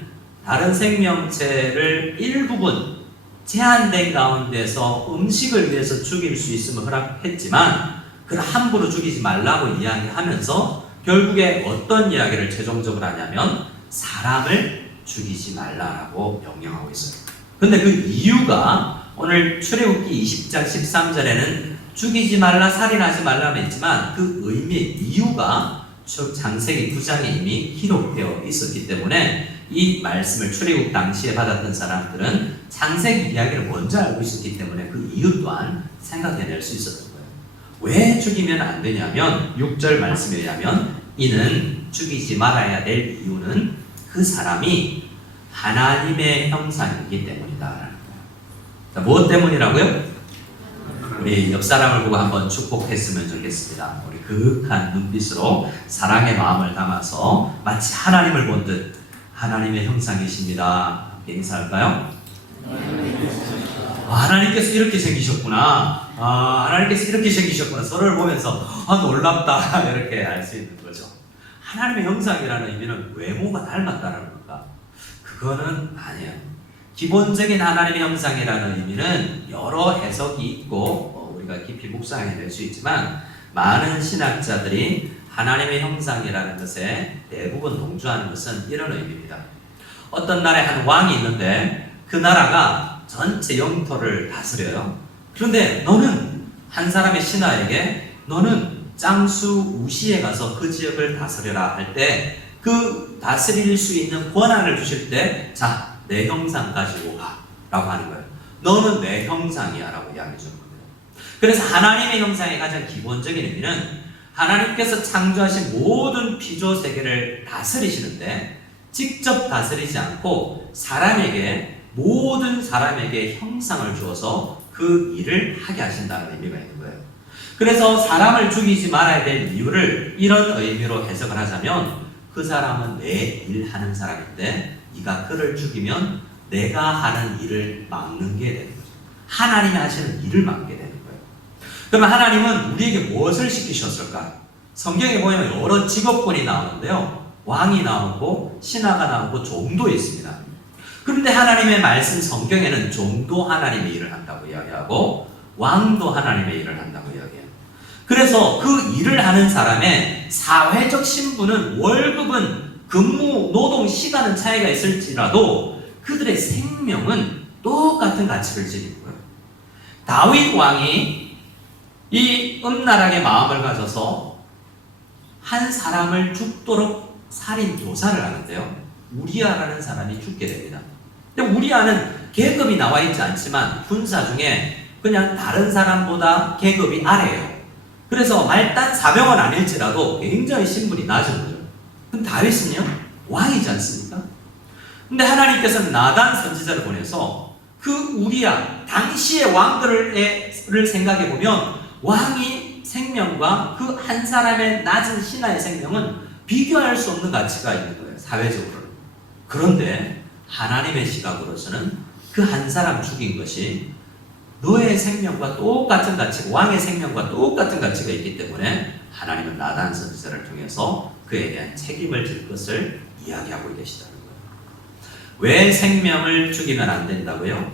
다른 생명체를 일부분 제한된 가운데서 음식을 위해서 죽일 수 있음을 허락했지만 그를 함부로 죽이지 말라고 이야기하면서 결국에 어떤 이야기를 최종적으로 하냐면 사람을 죽이지 말라라고 명령하고 있어요. 근데 그 이유가 오늘 출애굽기 20장 13절에는 죽이지 말라, 살인하지 말라는 했지만 그 의미, 이유가 창세기 9장에 이미 기록되어 있었기 때문에 이 말씀을 출애굽 당시에 받았던 사람들은 창세기 이야기를 먼저 알고 있었기 때문에 그 이유 또한 생각해낼 수 있었던 거예요. 왜 죽이면 안 되냐면 6절 말씀에 의하면 이는 죽이지 말아야 될 이유는 그 사람이 하나님의 형상이기 때문이다. 자, 무엇 때문이라고요? 우리 옆 사람을 보고 한번 축복했으면 좋겠습니다. 우리 그윽한 눈빛으로 사랑의 마음을 담아서 마치 하나님을 본 듯 하나님의 형상이십니다. 인사할까요? 하나님께서 이렇게 생기셨구나. 하나님께서 이렇게 생기셨구나. 서로를 보면서 놀랍다 이렇게 알 수 있는 거죠. 하나님의 형상이라는 의미는 외모가 닮았다는 건가? 그거는 아니에요. 기본적인 하나님의 형상이라는 의미는 여러 해석이 있고 우리가 깊이 묵상해낼 수 있지만 많은 신학자들이 하나님의 형상이라는 것에 대부분 동조하는 것은 이런 의미입니다. 어떤 나라에 한 왕이 있는데 그 나라가 전체 영토를 다스려요. 그런데 너는 한 사람의 신하에게 너는 짱수 우시에 가서 그 지역을 다스려라 할 때 그 다스릴 수 있는 권한을 주실 때 자, 내 형상 가지고 가 라고 하는 거예요. 너는 내 형상이야 라고 이야기해 주는 겁니다. 그래서 하나님의 형상의 가장 기본적인 의미는 하나님께서 창조하신 모든 피조 세계를 다스리시는데 직접 다스리지 않고 모든 사람에게 형상을 주어서 그 일을 하게 하신다는 의미가 있는 거예요. 그래서 사람을 죽이지 말아야 될 이유를 이런 의미로 해석을 하자면 그 사람은 내 일하는 사람인데 네가 그를 죽이면 내가 하는 일을 막는 게 되는 거죠. 하나님이 하시는 일을 막게 되는 거예요. 그러면 하나님은 우리에게 무엇을 시키셨을까? 성경에 보면 여러 직업군이 나오는데요. 왕이 나오고 신하가 나오고 종도 있습니다. 그런데 하나님의 말씀 성경에는 종도 하나님의 일을 한다고 이야기하고 왕도 하나님의 일을 한다고 이야기해요. 그래서 그 일을 하는 사람의 사회적 신분은 월급은 근무, 노동 시간은 차이가 있을지라도 그들의 생명은 똑같은 가치를 지니는 거예요. 다윗 왕이 이 음란하게 마음을 가져서 한 사람을 죽도록 살인 교사를 하는데요. 우리아라는 사람이 죽게 됩니다. 근데 우리아는 계급이 나와 있지 않지만 군사 중에 그냥 다른 사람보다 계급이 아래예요. 그래서 말단 사병은 아닐지라도 굉장히 신분이 낮은 거죠. 그럼 다윗은요? 왕이지 않습니까? 근데 하나님께서는 나단 선지자를 보내서 그 우리아, 당시의 왕들을 생각해 보면 왕이 생명과 그 한 사람의 낮은 신하의 생명은 비교할 수 없는 가치가 있는 거예요. 사회적으로는. 그런데 하나님의 시각으로서는 그 한 사람 죽인 것이 너의 생명과 똑같은 가치고 왕의 생명과 똑같은 가치가 있기 때문에 하나님은 나단 선지자를 통해서 그에 대한 책임을 질 것을 이야기하고 계시다는 거예요. 왜 생명을 죽이면 안 된다고요?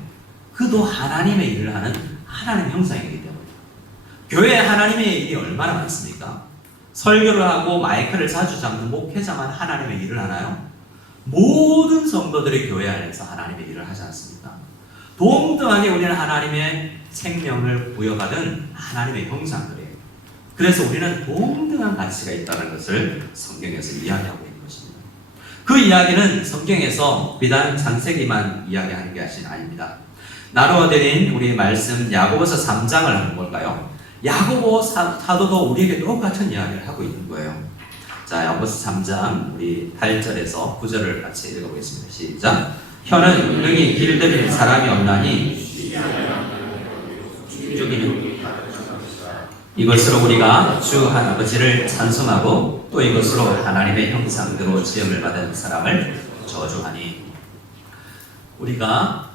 그도 하나님의 일을 하는 하나님 형상이기 때문에. 교회에 하나님의 일이 얼마나 많습니까? 설교를 하고 마이크를 자주 잡는 목회자만 하나님의 일을 하나요? 모든 성도들이 교회 안에서 하나님의 일을 하지 않습니까? 동등하게 우리는 하나님의 생명을 부여받은 하나님의 형상들이에요. 그래서 우리는 동등한 가치가 있다는 것을 성경에서 이야기하고 있는 것입니다. 그 이야기는 성경에서 비단 창세기만 이야기하는 것이 아닙니다. 나누어드린 우리 말씀 야고보서 3장을 한번 볼까요? 야고보 사도도 우리에게 똑같은 이야기를 하고 있는 거예요. 자, 야고보서 3장 우리 8절에서 9절을 같이 읽어보겠습니다. 시작. 혀는 능히 길들일 사람이 없나니 죽이는 이것으로 우리가 주 아버지를 찬송하고 또 이것으로 하나님의 형상대로 지음을 받은 사람을 저주하니. 우리가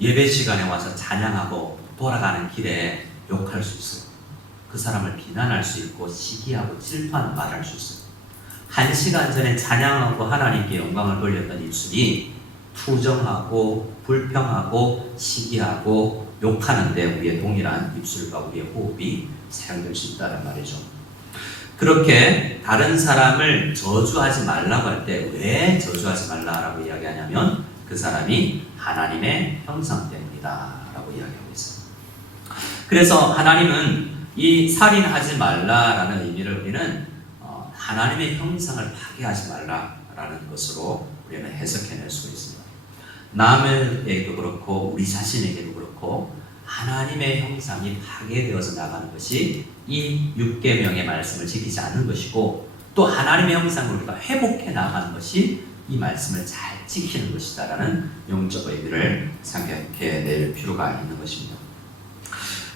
예배 시간에 와서 찬양하고 돌아가는 길에 욕할 수 있어요. 그 사람을 비난할 수 있고 시기하고 질투하는 말을 할 수 있어요. 1시간 전에 찬양하고 하나님께 영광을 돌렸던 입술이 투정하고 불평하고 시기하고 욕하는데 우리의 동일한 입술과 우리의 호흡이 사용될 수 있다는 말이죠. 그렇게 다른 사람을 저주하지 말라고 할 때 왜 저주하지 말라라고 이야기하냐면 그 사람이 하나님의 형상 때문이다 라고 이야기하고 있어요. 그래서 하나님은 이 살인하지 말라라는 의미를 우리는 하나님의 형상을 파괴하지 말라라는 것으로 우리는 해석해낼 수가 있습니다. 남에게도 그렇고 우리 자신에게도 그렇고 하나님의 형상이 파괴되어서 나가는 것이 이 6계명의 말씀을 지키지 않는 것이고 또 하나님의 형상을 우리가 회복해 나가는 것이 이 말씀을 잘 지키는 것이다라는 영적 의미를 생각해낼 필요가 있는 것입니다.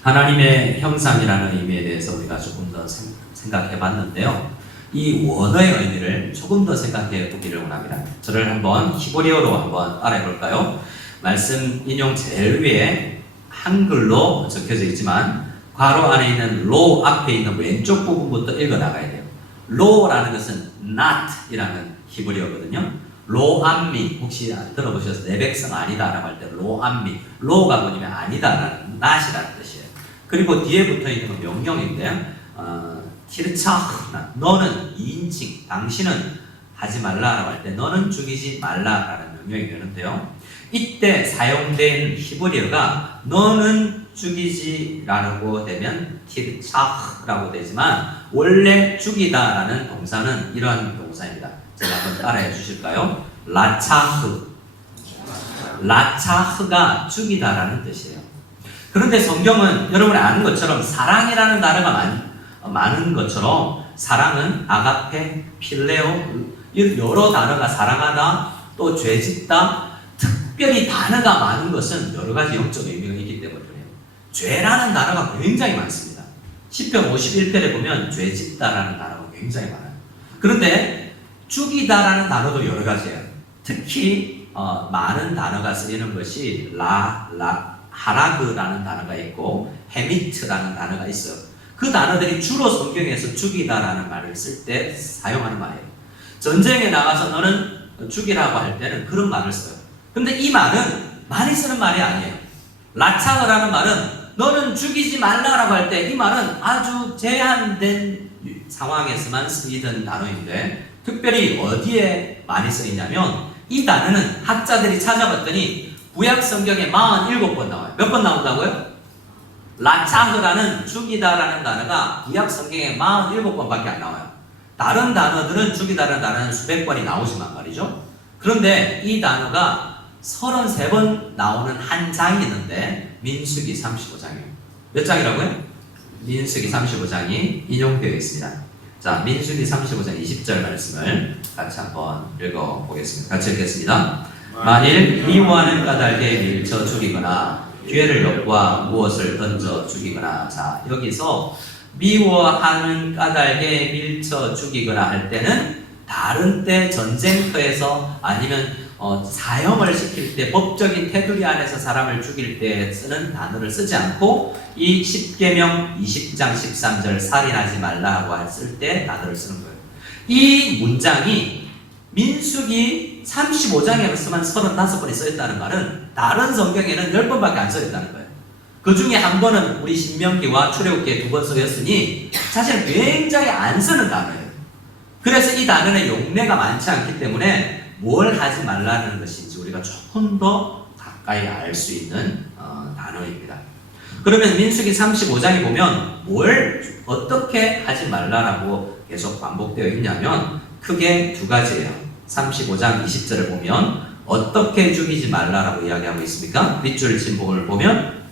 하나님의 형상이라는 의미에 대해서 우리가 조금 더 생각해 봤는데요. 이 원어의 의미를 조금 더 생각해 보기를 원합니다. 저를 한번 히브리어로 한번 알아볼까요? 말씀 인용 제일 위에 한글로 적혀져 있지만 괄호 안에 있는 로 앞에 있는 왼쪽 부분부터 읽어 나가야 돼요. 로라는 것은 not이라는 히브리어거든요. 로암미 혹시 들어보셔서 내 백성 아니다라고 할 때 로암미 로가 뭐냐면 아니다라는 not이라는 뜻이에요. 그리고 뒤에 붙어 있는 건 명령인데요. 티르차흐 너는 2인칭 당신은 하지 말라라고 할 때 너는 죽이지 말라라는 명령이 되는데요. 이때 사용된 히브리어가 너는 죽이지라고 되면 티르차흐라고 되지만 원래 죽이다라는 동사는 이러한 동사입니다. 제가 한번 따라해 주실까요? 라차흐. 라차흐가 죽이다라는 뜻이에요. 그런데 성경은 여러분이 아는 것처럼 사랑이라는 단어가 많은 것처럼 사랑은 아가페, 필레오, 이 여러 단어가 사랑하다, 또 죄짓다, 특별히 단어가 많은 것은 여러 가지 영적 의미가 있기 때문에 그래요. 죄라는 단어가 굉장히 많습니다. 시편 51편에 보면 죄짓다라는 단어가 굉장히 많아요. 그런데 죽이다라는 단어도 여러 가지예요. 특히 많은 단어가 쓰이는 것이 하라그라는 단어가 있고 헤미트라는 단어가 있어요. 그 단어들이 주로 성경에서 죽이다라는 말을 쓸 때 사용하는 말이에요. 전쟁에 나가서 너는 죽이라고 할 때는 그런 말을 써요. 근데 이 말은 많이 쓰는 말이 아니에요. 라차흐라는 말은 너는 죽이지 말라라고 할 때 이 말은 아주 제한된 상황에서만 쓰이던 단어인데 특별히 어디에 많이 쓰이냐면 이 단어는 학자들이 찾아봤더니 구약 성경에 47번 나와요. 몇 번 나온다고요? 라차흐라는 죽이다라는 단어가 구약 성경에 47번밖에 안 나와요. 다른 단어들은 죽이다라는 단어는 수백 번이 나오지만 말이죠. 그런데 이 단어가 33번 나오는 한 장이 있는데 민수기 35장이에요. 몇 장이라고요? 민수기 35장이 인용되어 있습니다. 자, 민수기 35장 20절 말씀을 같이 한번 읽어보겠습니다. 같이 읽겠습니다. 만일 미워하는 까닭에 밀쳐 죽이거나 기회를 엿보아 무엇을 던져 죽이거나. 자, 여기서 미워하는 까닭에 밀쳐 죽이거나 할 때는 다른 때 전쟁터에서 아니면 사형을 시킬 때 법적인 테두리 안에서 사람을 죽일 때 쓰는 단어를 쓰지 않고 이 10계명 20장 13절 살인하지 말라고 쓸 때 단어를 쓰는 거예요. 이 문장이 민수기 35장에서만 35번이 써있다는 말은 다른 성경에는 10번밖에 안 써있다는 거예요. 그 중에 한 번은 우리 신명기와 출애굽기에 2번 써있으니 사실 굉장히 안 쓰는 단어예요. 그래서 이 단어는 용례가 많지 않기 때문에 뭘 하지 말라는 것인지 우리가 조금 더 가까이 알 수 있는 단어입니다. 그러면 민수기 35장에 보면 뭘 어떻게 하지 말라라고 계속 반복되어 있냐면 크게 두 가지예요. 35장 20절을 보면 어떻게 죽이지 말라라고 이야기하고 있습니까? 밑줄 친 부분을 보면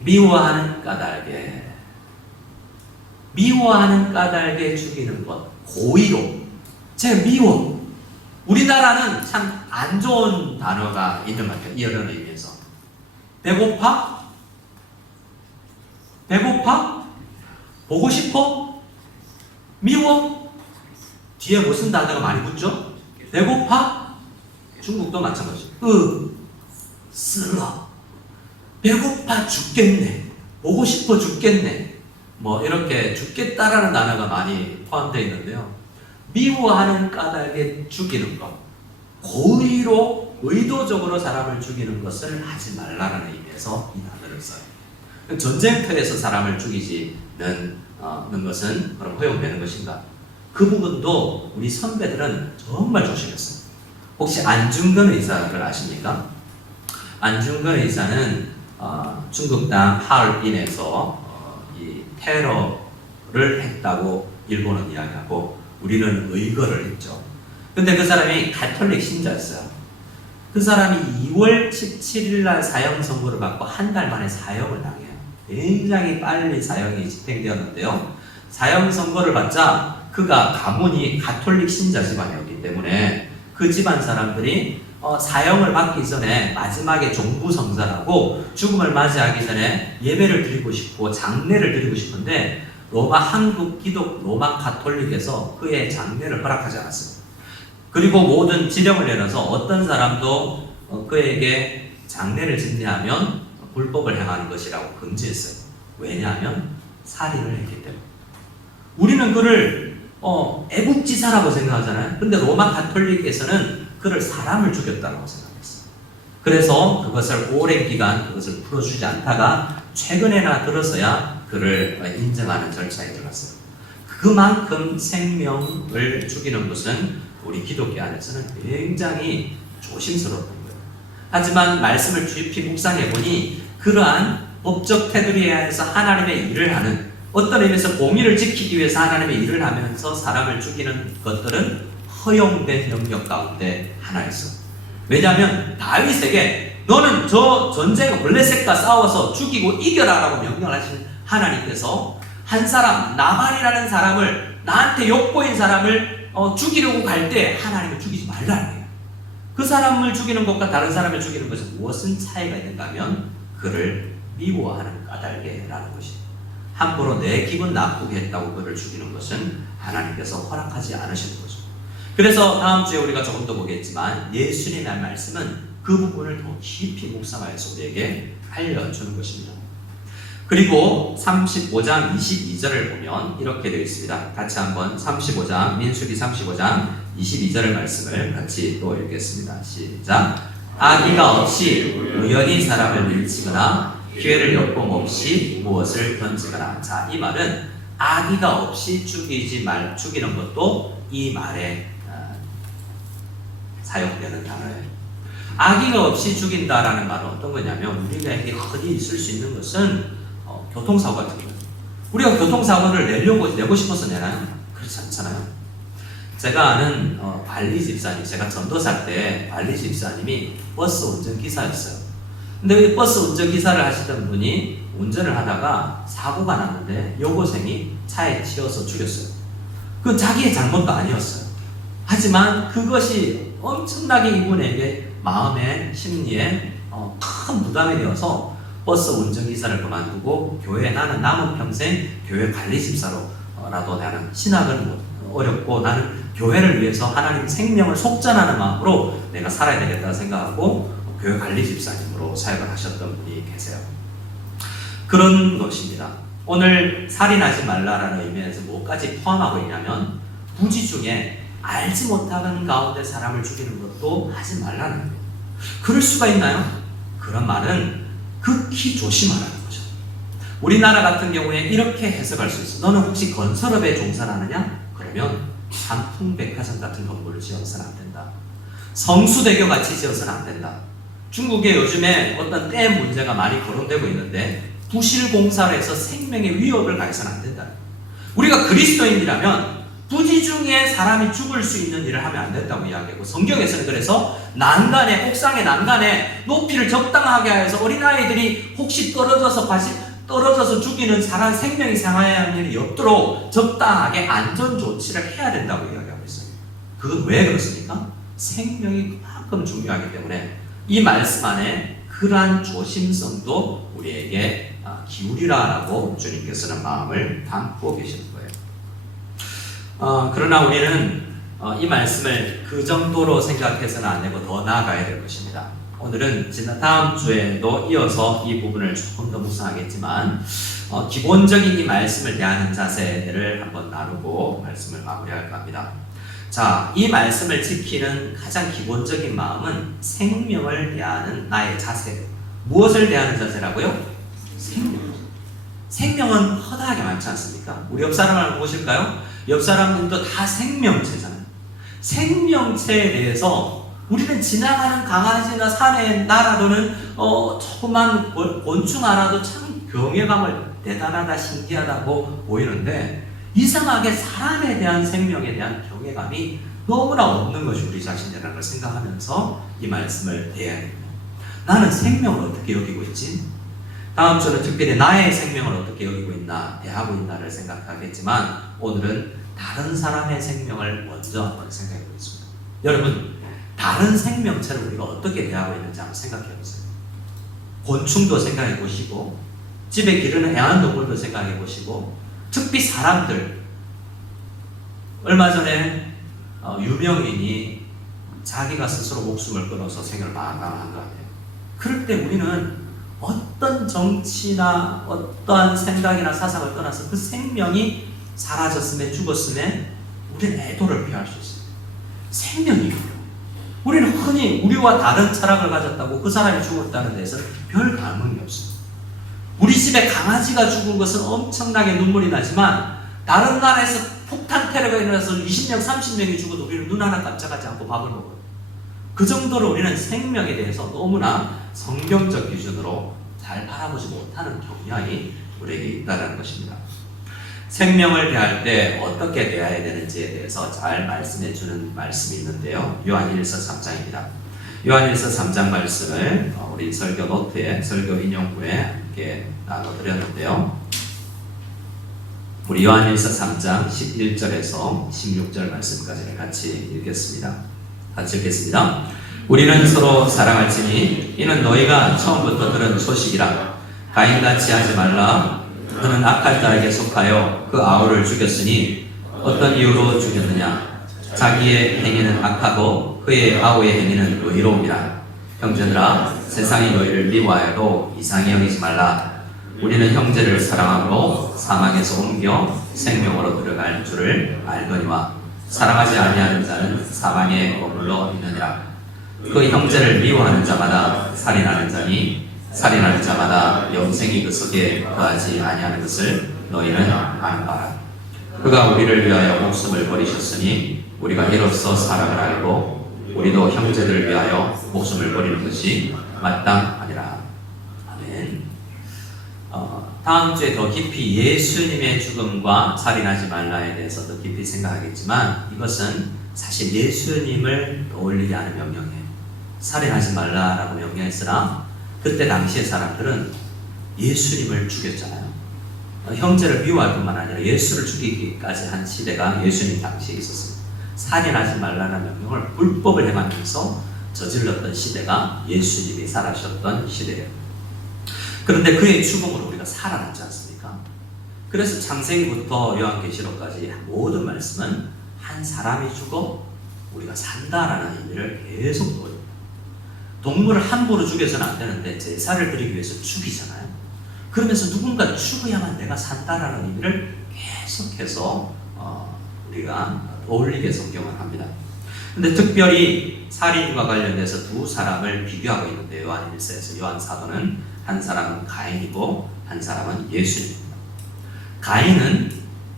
미워하는 까닭에 죽이는 것, 고의로. 제 미워. 우리나라는 참 안 좋은 단어가 있는 것 같아요. 이런 의미에서. 배고파? 보고 싶어? 미워? 뒤에 무슨 단어가 많이 붙죠? 배고파? 중국도 마찬가지. 쓰러. 배고파 죽겠네. 보고 싶어 죽겠네. 뭐 이렇게 죽겠다라는 단어가 많이 포함되어 있는데요. 미워하는 까닭에 죽이는 것, 고의로 의도적으로 사람을 죽이는 것을 하지 말라는 의미에서 이 단어를 써요. 전쟁터에서 사람을 죽이지는 것은 그럼 허용되는 것인가? 그 부분도 우리 선배들은 정말 조심했어요. 혹시 안중근 의사를 아십니까? 안중근 의사는 중국 땅 하얼빈에서 이 테러를 했다고 일본은 이야기하고 우리는 의거를 했죠. 근데 그 사람이 가톨릭 신자였어요. 그 사람이 2월 17일 날 사형 선고를 받고 한 달 만에 사형을 당해요. 굉장히 빨리 사형이 집행되었는데요. 사형 선고를 받자 그가 가문이 가톨릭 신자 집안이었기 때문에 그 집안 사람들이 사형을 받기 전에 마지막에 종부성사라고 죽음을 맞이하기 전에 예배를 드리고 싶고 장례를 드리고 싶은데 한국 기독 로마 가톨릭에서 그의 장례를 허락하지 않았어요. 그리고 모든 지령을 내려서 어떤 사람도 그에게 장례를 진대하면 불법을 행하는 것이라고 금지했어요. 왜냐하면 살인을 했기 때문에. 우리는 그를 애국지사라고 생각하잖아요. 근데 로마 가톨릭에서는 그를 사람을 죽였다고 생각했어요. 그래서 그것을 오랜 기간 그것을 풀어주지 않다가 최근에나 들어서야 그를 인정하는 절차에 들어갔어요. 그만큼 생명을 죽이는 것은 우리 기독교 안에서는 굉장히 조심스러웠던 거예요. 하지만 말씀을 깊이 묵상해 보니 그러한 법적 테두리 안에서 하나님의 일을 하는, 어떤 의미에서 공의를 지키기 위해서 하나님의 일을 하면서 사람을 죽이는 것들은 허용된 영역 가운데 하나였어. 왜냐하면 다윗에게 너는 저 전쟁 블레셋과 싸워서 죽이고 이겨라라고 명령을 하신 하나님께서 한 사람, 나발이라는 사람을, 나한테 욕보인 사람을 죽이려고 갈 때 하나님을 죽이지 말라는 거예요. 그 사람을 죽이는 것과 다른 사람을 죽이는 것은 무엇은 차이가 있는가 하면 그를 미워하는 까닭에라는 것이에요. 함부로 내 기분 나쁘게 했다고 그를 죽이는 것은 하나님께서 허락하지 않으시는 거죠. 그래서 다음 주에 우리가 조금 더 보겠지만 예수님의 말씀은 그 부분을 더 깊이 묵상하여서 우리에게 알려주는 것입니다. 그리고 35장 22절을 보면 이렇게 되어 있습니다. 같이 한번 35장, 민수기 35장 22절의 말씀을 같이 또 읽겠습니다. 시작. 악의가 없이 우연히 사람을 밀치거나 기회를 엿봄 없이 무엇을 던지거나. 자, 이 말은 악의가 없이 죽이는 것도 이 말에 사용되는 단어예요. 악의가 없이 죽인다라는 말은 어떤 거냐면 우리가 흔히 있을 수 있는 것은 교통사고 같은 거예요. 우리가 교통사고를 내고 싶어서 내나요? 그렇지 않잖아요. 제가 아는 관리 집사님, 제가 전도사 때 관리 집사님이 버스 운전기사였어요. 근데 이 버스 운전기사를 하시던 분이 운전을 하다가 사고가 났는데 여고생이 차에 치여서 죽였어요. 그건 자기의 잘못도 아니었어요. 하지만 그것이 엄청나게 이분에게 마음에, 심리에 큰 부담이 되어서 버스 운전기사를 그만두고 나는 남은 평생 교회 관리집사로라도 나는 신학은 어렵고 나는 교회를 위해서 하나님 생명을 속전하는 마음으로 내가 살아야 되겠다 생각하고 교회 관리집사님으로 사역을 하셨던 분이 계세요. 그런 것입니다. 오늘 살인하지 말라라는 의미에서 뭐까지 포함하고 있냐면 부지 중에 알지 못하는 가운데 사람을 죽이는 것도 하지 말라는 거예요. 그럴 수가 있나요? 그런 말은 극히 조심하라는 거죠. 우리나라 같은 경우에 이렇게 해석할 수 있어. 너는 혹시 건설업에 종사하느냐? 그러면 삼풍백화점 같은 건물을 지어서는 안 된다. 성수대교 같이 지어서는 안 된다. 중국에 요즘에 어떤 댐 문제가 많이 거론되고 있는데 부실공사를 해서 생명의 위협을 가해서는 안 된다. 우리가 그리스도인이라면 부지 중에 사람이 죽을 수 있는 일을 하면 안 된다고 이야기하고 성경에서는 그래서 난간에, 옥상의 난간에 높이를 적당하게 해서 어린아이들이 혹시 떨어져서 죽이는 사람 생명이 상해야 하는 일이 없도록 적당하게 안전 조치를 해야 된다고 이야기하고 있어요. 그건 왜 그렇습니까? 생명이 그만큼 중요하기 때문에 이 말씀 안에 그러한 조심성도 우리에게 기울이라라고 주님께서는 마음을 담고 계시는 거예요. 그러나 우리는 이 말씀을 그 정도로 생각해서는 안 되고 더 나아가야 될 것입니다. 오늘은 다음 주에도 이어서 이 부분을 조금 더 묵상하겠지만 기본적인 이 말씀을 대하는 자세를 한번 나누고 말씀을 마무리할까 합니다. 자, 이 말씀을 지키는 가장 기본적인 마음은 생명을 대하는 나의 자세. 무엇을 대하는 자세라고요? 생명. 생명은 허다하게 많지 않습니까? 우리 옆 사람을 한번 보실까요? 옆 사람들도 다 생명체잖아요. 생명체에 대해서 우리는 지나가는 강아지나 산에 날아도는 조그만 곤충 하나도 참 경외감을 대단하다, 신기하다고 보이는데 이상하게 사람에 대한 생명에 대한 경외감이 너무나 없는 것이 우리 자신이라는 걸 생각하면서 이 말씀을 대해야 됩니다. 나는 생명을 어떻게 여기고 있지? 다음 주는 특별히 나의 생명을 어떻게 여기고 있나, 대하고 있나를 생각하겠지만 오늘은 다른 사람의 생명을 먼저 한번 생각해 보겠습니다. 여러분, 다른 생명체를 우리가 어떻게 대하고 있는지 한번 생각해 보세요. 곤충도 생각해 보시고 집에 기르는 애완동물도 생각해 보시고 특히 사람들, 얼마 전에 유명인이 자기가 스스로 목숨을 끊어서 생을 마감한 거 아니에요. 그럴 때 우리는 어떤 정치나 어떠한 생각이나 사상을 떠나서 그 생명이 사라졌음에 죽었음에 우리는 애도를 표할 수 있어요. 생명이고요. 우리는 흔히 우리와 다른 철학을 가졌다고 그 사람이 죽었다는 데서 별 감흥이 없어요. 우리 집에 강아지가 죽은 것은 엄청나게 눈물이 나지만 다른 나라에서 폭탄 테러가 일어나서 20명, 30명이 죽어도 우리는 눈 하나 깜짝하지 않고 밥을 먹어요. 그 정도로 우리는 생명에 대해서 너무나 성경적 기준으로 잘 바라보지 못하는 경향이 우리에게 있다는 것입니다. 생명을 대할 때 어떻게 대해야 되는지에 대해서 잘 말씀해 주는 말씀이 있는데요. 요한일서 3장입니다. 요한일서 3장 말씀을 우리 설교 노트에, 설교 인용부에 함께 나눠드렸는데요. 우리 요한일서 3장 11절에서 16절 말씀까지 같이 읽겠습니다. 같이 읽겠습니다. 우리는 서로 사랑할지니 이는 너희가 처음부터 들은 소식이라. 가인같이 하지 말라. 그는 악할 자에게 속하여 그 아우를 죽였으니 어떤 이유로 죽였느냐? 자기의 행위는 악하고 그의 아우의 행위는 의로움이라. 형제들아, 세상이 너희를 미워하여도 이상히 여기지 말라. 우리는 형제를 사랑하고 사망에서 옮겨 생명으로 들어갈 줄을 알거니와 사랑하지 아니하는 자는 사망에 머물러 있느니라. 그 형제를 미워하는 자마다 살인하는 자니 살인하는 자마다 영생이 그 속에 거하지 아니하는 것을 너희는 아는 바라. 그가 우리를 위하여 목숨을 버리셨으니 우리가 이로써 사랑을 알고 우리도 형제들을 위하여 목숨을 버리는 것이 마땅하니라. 아멘. 다음 주에 더 깊이 예수님의 죽음과 살인하지 말라에 대해서 더 깊이 생각하겠지만 이것은 사실 예수님을 떠올리게 하는 명령이에요. 살인하지 말라라고 명령했으나 그때 당시의 사람들은 예수님을 죽였잖아요. 형제를 미워할 뿐만 아니라 예수를 죽이기까지 한 시대가 예수님 당시에 있었습니다. 살인하지 말라는 명령을 불법을 행하면서 저질렀던 시대가 예수님이 살아셨던 시대예요. 그런데 그의 죽음으로 우리가 살아났지 않습니까? 그래서 창세기부터 요한계시록까지 모든 말씀은 한 사람이 죽어 우리가 산다라는 의미를 계속 보여요. 동물을 함부로 죽여서는 안 되는데 제사를 드리기 위해서 죽이잖아요. 그러면서 누군가 죽어야만 내가 산다라는 의미를 계속해서 우리가 떠올리게 성경을 합니다. 근데 특별히 살인과 관련돼서 두 사람을 비교하고 있는데 요한 1서에서 요한 사도는 한 사람은 가인이고 한 사람은 예수님입니다. 가인은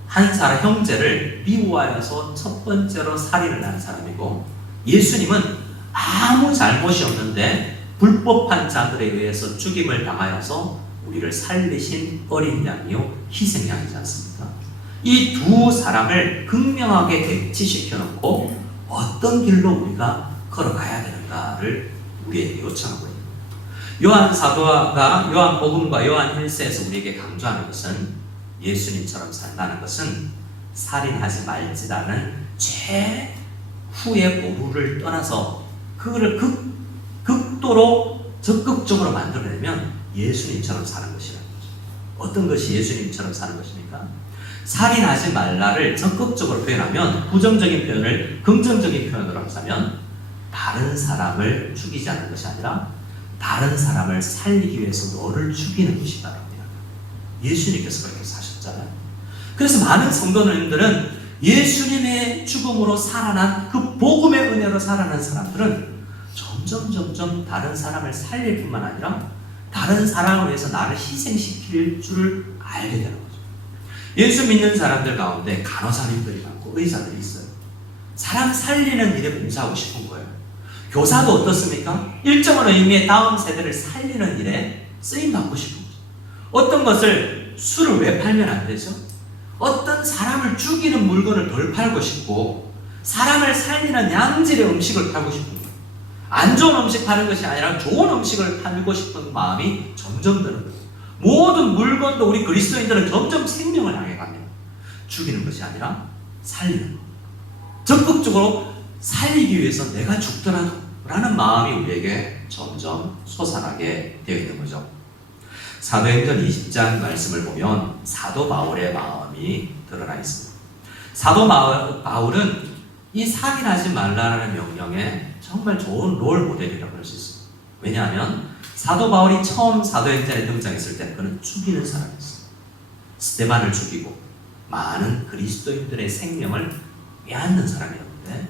한 사람 형제를 미워하여서 첫 번째로 살인을 한 사람이고 예수님은 아무 잘못이 없는데 불법한 자들에 의해서 죽임을 당하여서 우리를 살리신 어린 양이요 희생양이지 않습니까? 이 두 사람을 극명하게 대치시켜 놓고 어떤 길로 우리가 걸어가야 되는가를 우리에게 요청하고 있습니다. 요한 사도가 요한복음과 요한 1서에서 우리에게 강조하는 것은 예수님처럼 산다는 것은 살인하지 말지라는 최후의 보루를 떠나서 그거를 극도로 적극적으로 만들어내면 예수님처럼 사는 것이라는 거죠. 어떤 것이 예수님처럼 사는 것입니까? 살인하지 말라를 적극적으로 표현하면 부정적인 표현을 긍정적인 표현으로 하자면 다른 사람을 죽이지 않는 것이 아니라 다른 사람을 살리기 위해서 너를 죽이는 것이다. 예수님께서 그렇게 사셨잖아요. 그래서 많은 성도님들은 예수님의 죽음으로 살아난 그 복음의 은혜로 살아난 사람들은 점점 다른 사람을 살릴 뿐만 아니라 다른 사람을 위해서 나를 희생시킬 줄을 알게 되는 거죠. 예수 믿는 사람들 가운데 간호사님들이 많고 의사들이 있어요. 사람 살리는 일에 봉사하고 싶은 거예요. 교사도 어떻습니까? 일정한 의미의 다음 세대를 살리는 일에 쓰임받고 싶은 거죠. 어떤 것을 술을 왜 팔면 안 되죠? 어떤 사람을 죽이는 물건을 덜 팔고 싶고 사람을 살리는 양질의 음식을 팔고 싶은 거예요. 안 좋은 음식 파는 것이 아니라 좋은 음식을 팔고 싶은 마음이 점점 드는 거예요. 모든 물건도 우리 그리스도인들은 점점 생명을 향해 갑니다. 죽이는 것이 아니라 살리는 거예요. 적극적으로 살리기 위해서 내가 죽더라도 라는 마음이 우리에게 점점 솟아나게 되어 있는 거죠. 사도행전 20장 말씀을 보면 사도 바울의 마음이 드러나 있습니다. 사도 바울은 이 살인하지 말라는 명령에 정말 좋은 롤 모델이라고 할 수 있습니다. 왜냐하면 사도 바울이 처음 사도행전에 등장했을 때 그는 죽이는 사람이었어요. 스데반을 죽이고 많은 그리스도인들의 생명을 빼앗는 사람이었는데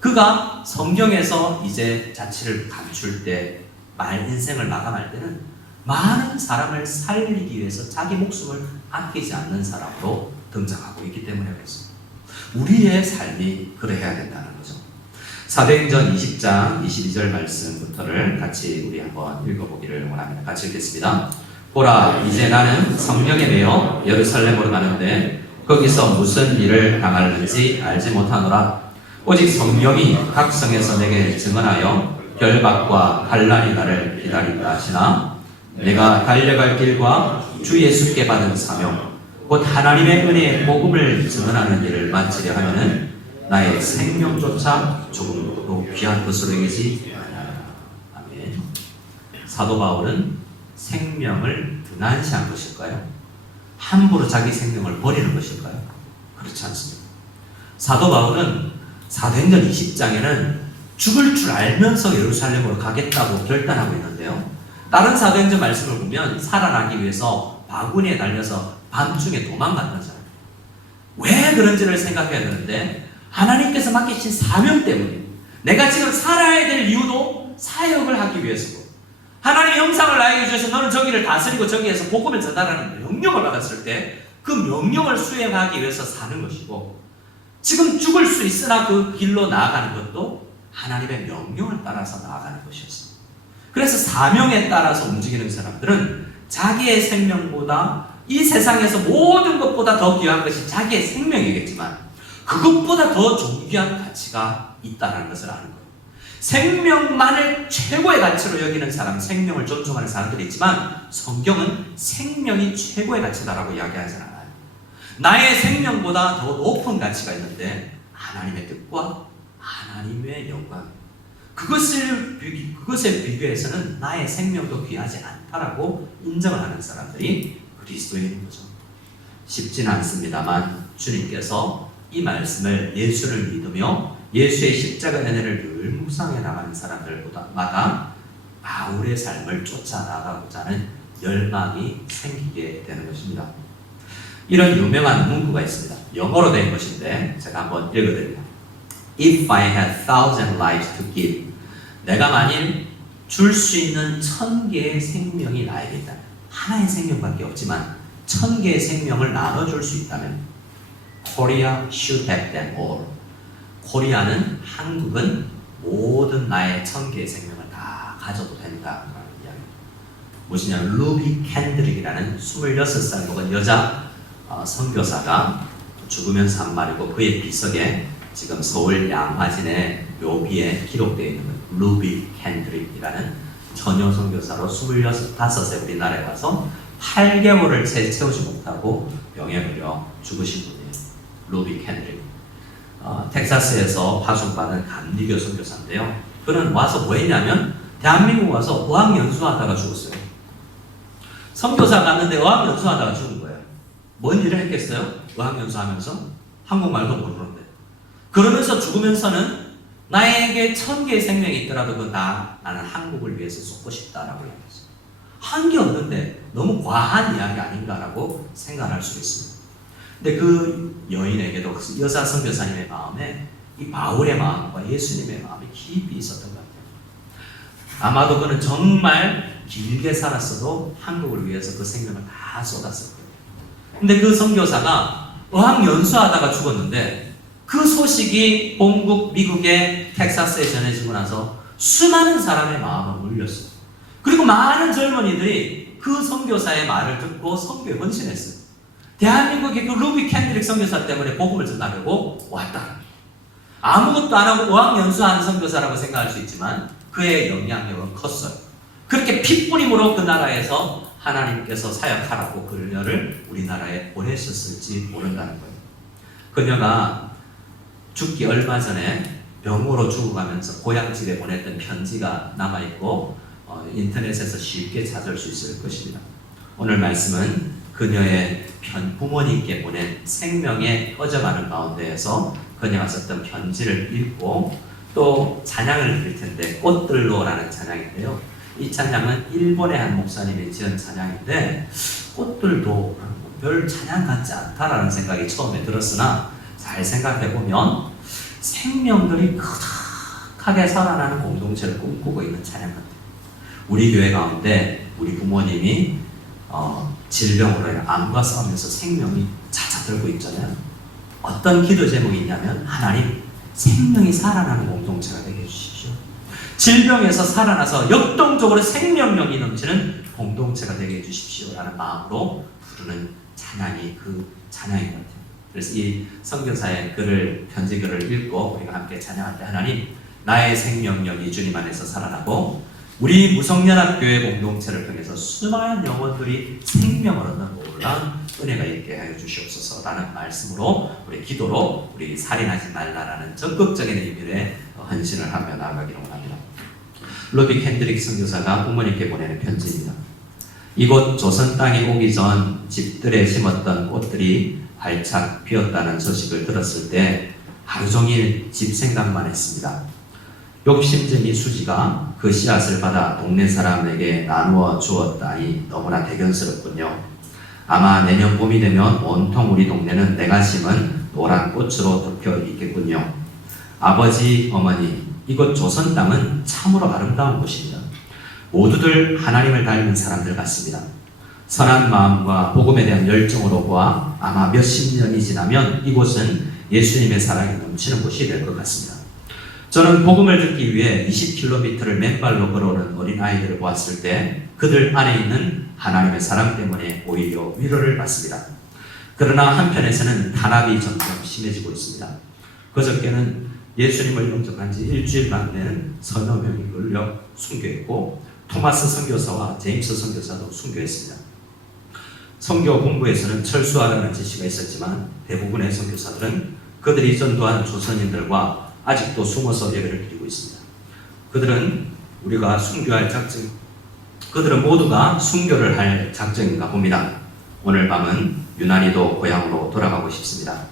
그가 성경에서 이제 자취를 감출 때 인생을 마감할 때는 많은 사람을 살리기 위해서 자기 목숨을 아끼지 않는 사람으로 등장하고 있기 때문에 그렇습니다. 우리의 삶이 그래야 된다는 거죠. 사도행전 20장 22절 말씀부터를 같이 우리 한번 읽어보기를 원합니다. 같이 읽겠습니다. 보라, 이제 나는 성령에 매여 예루살렘으로 가는데 거기서 무슨 일을 당할는지 알지 못하노라. 오직 성령이 각 성에서 내게 증언하여 결박과 환난이 나를 기다린다 하시나 내가 달려갈 길과 주 예수께 받은 사명 곧 하나님의 은혜의 복음을 증언하는 일을 마치려 하면은 나의 생명조차 조금도 귀한 것으로 여기지 아니하라. 아멘. 사도 바울은 생명을 등한시한 것일까요? 함부로 자기 생명을 버리는 것일까요? 그렇지 않습니다. 사도 바울은 사도행전 20장에는 죽을 줄 알면서 예루살렘으로 가겠다고 결단하고 있는데요. 다른 사도행전 말씀을 보면 살아나기 위해서 바구니에 달려서 밤중에 도망갔던 사람. 왜 그런지를 생각해야 되는데 하나님께서 맡기신 사명 때문에 내가 지금 살아야 될 이유도 사역을 하기 위해서고 하나님의 형상을 나에게 주셔서 너는 저기를 다스리고 저기에서 복음을 전달하는 명령을 받았을 때 그 명령을 수행하기 위해서 사는 것이고 지금 죽을 수 있으나 그 길로 나아가는 것도 하나님의 명령을 따라서 나아가는 것이었습니다. 그래서 사명에 따라서 움직이는 사람들은 자기의 생명보다 이 세상에서 모든 것보다 더 귀한 것이 자기의 생명이겠지만 그것보다 더 존귀한 가치가 있다는 것을 아는 거예요. 생명만을 최고의 가치로 여기는 사람, 생명을 존중하는 사람들이 있지만 성경은 생명이 최고의 가치다라고 이야기하지 않아요. 나의 생명보다 더 높은 가치가 있는데 하나님의 뜻과 하나님의 영광, 그것에 비교해서는 나의 생명도 귀하지 않다라고 인정을 하는 사람들이 그리스도인인 거죠. 쉽지는 않습니다만 주님께서 이 말씀을 예수를 믿으며 예수의 십자가 은혜를 늘 묵상해 나가는 사람들마다 바울의 삶을 쫓아나가고자 하는 열망이 생기게 되는 것입니다. 이런 유명한 문구가 있습니다. 영어로 된 것인데 제가 한번 읽어드립니다. If I had 1,000 lives to give, 내가 만일 줄 수 있는 1,000개의 생명이 나에게 있다면, 하나의 생명밖에 없지만 1,000개의 생명을 나눠줄 수 있다면 Korea should have them all. 코리아는, 한국은 모든 나의 1,000개의 생명을 다 가져도 된다라는 이야기입니다. 무엇이냐면 루비 캔드릭이라는 26살 먹은 여자 선교사가 죽으면서 한 말이고 그의 비석에 지금 서울 양화진의 묘비에 기록되어 있는 거예요. 루비 캔드릭이라는 전혀 선교사로 25세 우리나라에 와서 8개월을 채우지 못하고 병에 걸려 죽으신 분이에요. 루비 캔드릭. 텍사스에서 파송받은 감리교 선교사인데요. 그는 와서 뭐 했냐면 대한민국 와서 어학연수하다가 죽었어요. 선교사 갔는데 어학연수하다가 죽은 거예요. 뭔 일을 했겠어요? 어학연수하면서 한국말도 모르는데. 그러면서 죽으면서는 나에게 1,000개의 생명이 있더라도 나는 한국을 위해서 쏟고 싶다라고 얘기했어요. 한 게 없는데 너무 과한 이야기 아닌가라고 생각할 수 있습니다. 근데 그 여인에게도 여자 선교사님의 마음에 이 바울의 마음과 예수님의 마음이 깊이 있었던 것 같아요. 아마도 그는 정말 길게 살았어도 한국을 위해서 그 생명을 다 쏟았을 거예요. 근데 그 선교사가 어학연수하다가 죽었는데 그 소식이 본국 미국의 텍사스에 전해지고 나서 수많은 사람의 마음을 울렸어요. 그리고 많은 젊은이들이 그 선교사의 말을 듣고 선교에 헌신했어요. 대한민국의 그 루비 캔드릭 선교사 때문에 복음을 전하려고 왔다. 아무것도 안 하고 어학연수하는 선교사라고 생각할 수 있지만 그의 영향력은 컸어요. 그렇게 핏뿌림으로 그 나라에서 하나님께서 사역하라고 그녀를 우리나라에 보내셨을지 모른다는 거예요. 그녀가 죽기 얼마 전에 병으로 죽어가면서 고향집에 보냈던 편지가 남아있고 인터넷에서 쉽게 찾을 수 있을 것입니다. 오늘 말씀은 그녀의 부모님께 보낸 생명에 꺼져가는 가운데에서 그녀가 썼던 편지를 읽고 또 찬양을 드릴 텐데 꽃들로라는 찬양인데요. 이 찬양은 일본의 한 목사님이 지은 찬양인데 꽃들도 별 찬양 같지 않다라는 생각이 처음에 들었으나 잘 생각해보면 생명들이 크게 살아나는 공동체를 꿈꾸고 있는 찬양 같아요. 우리 교회 가운데 우리 부모님이 질병으로 인해 암과 싸우면서 생명이 잦아들고 있잖아요. 어떤 기도 제목이 있냐면 하나님 생명이 살아나는 공동체가 되게 해주십시오. 질병에서 살아나서 역동적으로 생명력이 넘치는 공동체가 되게 해주십시오 라는 마음으로 부르는 찬양이 그 찬양인 것 같아요. 그래서 이 선교사의 편지 글을 읽고 우리가 함께 찬양할 때 하나님 나의 생명력이 주님 안에서 살아나고 우리 무성연합교회 공동체를 통해서 수많은 영혼들이 생명을 얻는 놀라운 은혜가 있게 하여 주시옵소서라는 말씀으로 우리 기도로 우리 살인하지 말라라는 적극적인 의미의 헌신을 하며 나아가기를 원합니다. 로빅 핸드릭 선교사가 부모님께 보내는 편지입니다. 이곳 조선 땅에 오기 전 집들에 심었던 꽃들이 활짝 피었다는 소식을 들었을 때 하루 종일 집 생각만 했습니다. 욕심쟁이 수지가 그 씨앗을 받아 동네 사람에게 나누어 주었다니 너무나 대견스럽군요. 아마 내년 봄이 되면 온통 우리 동네는 내가 심은 노란 꽃으로 덮여 있겠군요. 아버지, 어머니, 이곳 조선 땅은 참으로 아름다운 곳입니다. 모두들 하나님을 닮은 사람들 같습니다. 선한 마음과 복음에 대한 열정으로 보아 아마 몇십 년이 지나면 이곳은 예수님의 사랑이 넘치는 곳이 될 것 같습니다. 저는 복음을 듣기 위해 20km를 맨발로 걸어오는 어린아이들을 보았을 때 그들 안에 있는 하나님의 사랑 때문에 오히려 위로를 받습니다. 그러나 한편에서는 탄압이 점점 심해지고 있습니다. 그저께는 예수님을 영접한 지 일주일만 된 서너 명이 끌려 순교했고 토마스 선교사와 제임스 선교사도 순교했습니다. 선교 본부에서는 철수하라는 지시가 있었지만 대부분의 선교사들은 그들이 전도한 조선인들과 아직도 숨어서 예배를 드리고 있습니다. 그들은 모두가 순교를 할 작정인가 봅니다. 오늘 밤은 유난히도 고향으로 돌아가고 싶습니다.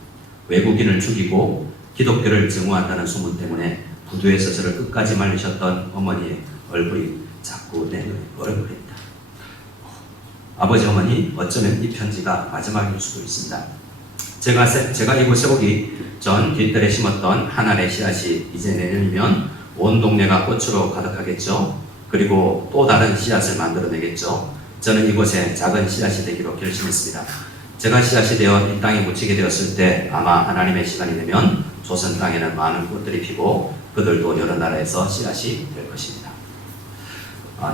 외국인을 죽이고 기독교를 증오한다는 소문 때문에 부두에서 저를 끝까지 말리셨던 어머니의 얼굴이 자꾸 내 눈에 어려버립니다. 아버지, 어머니, 어쩌면 이 편지가 마지막일 수도 있습니다. 제가 이곳에 오기 전 뒷뜰에 심었던 한 알의 씨앗이 이제 내년이면 온 동네가 꽃으로 가득하겠죠. 그리고 또 다른 씨앗을 만들어내겠죠. 저는 이곳에 작은 씨앗이 되기로 결심했습니다. 제가 씨앗이 되어 이 땅에 묻히게 되었을 때 아마 하나님의 시간이 되면 조선 땅에는 많은 꽃들이 피고 그들도 여러 나라에서 씨앗이 될 것입니다.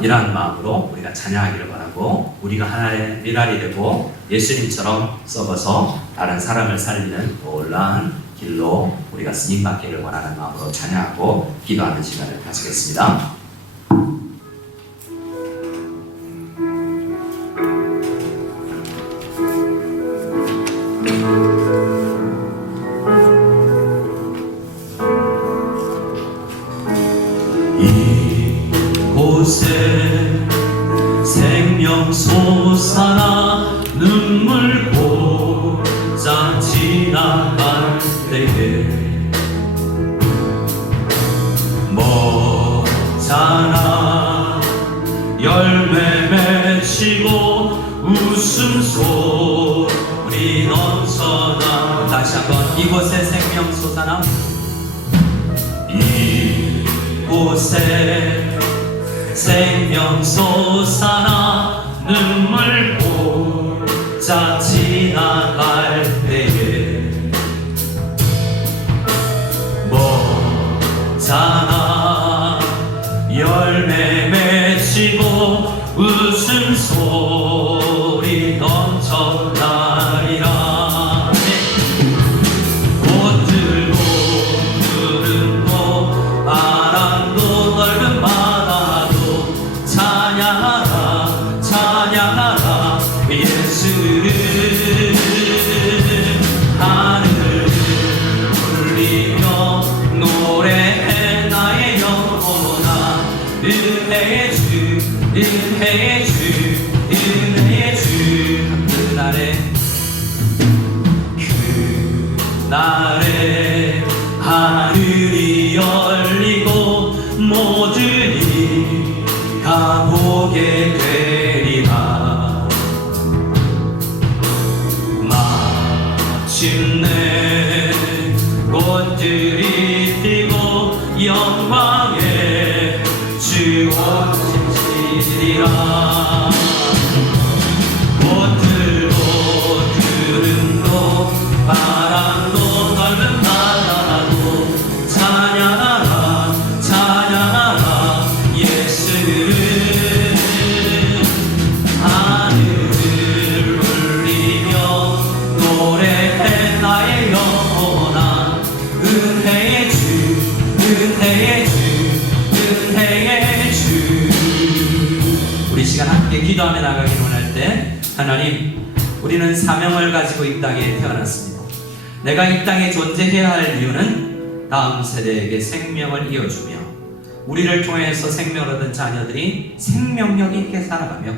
이러한 마음으로 우리가 찬양하기를 바라고 우리가 하나님의 미랄이 되고 예수님처럼 썩어서 다른 사람을 살리는 놀라운 길로 우리가 쓰임받기를 원하는 마음으로 찬양하고 기도하는 시간을 가지겠습니다. 이곳에 생명 솟아나 눈물 보자 지나갈 때에 먹잖아 열매 맺히고 웃음소리 넘쳐나 다시 한번 이곳에 생명 솟아나 이곳에 생명 솟아나 눈물 보자 지나갈 때에 먹잖아 열매 맺히고 웃음소리 넘쳐나리라. 꽃들도 구름도 바람도 넓은 바다도 찬양하라 찬양하라 예수를 하늘을 울리며 노래해 나의 영혼아 은혜의 주 은혜의 주 은혜의 주 그날에 하늘이 열리고 모든 이가 보게 되리라. 마침내 꽃들이 피고 영광의 주 오시리라. 꽃들도 구름도 바람도 넓은 바다도 찬양하라 찬양하라 예수를 하늘을 울리며 노래해 나의 나아가길 원할 때 하나님, 우리는 사명을 가지고 이 땅에 태어났습니다. 내가 이 땅에 존재해야 할 이유는 다음 세대에게 생명을 이어주며 우리를 통해서 생명을 얻은 자녀들이 생명력 있게 살아가며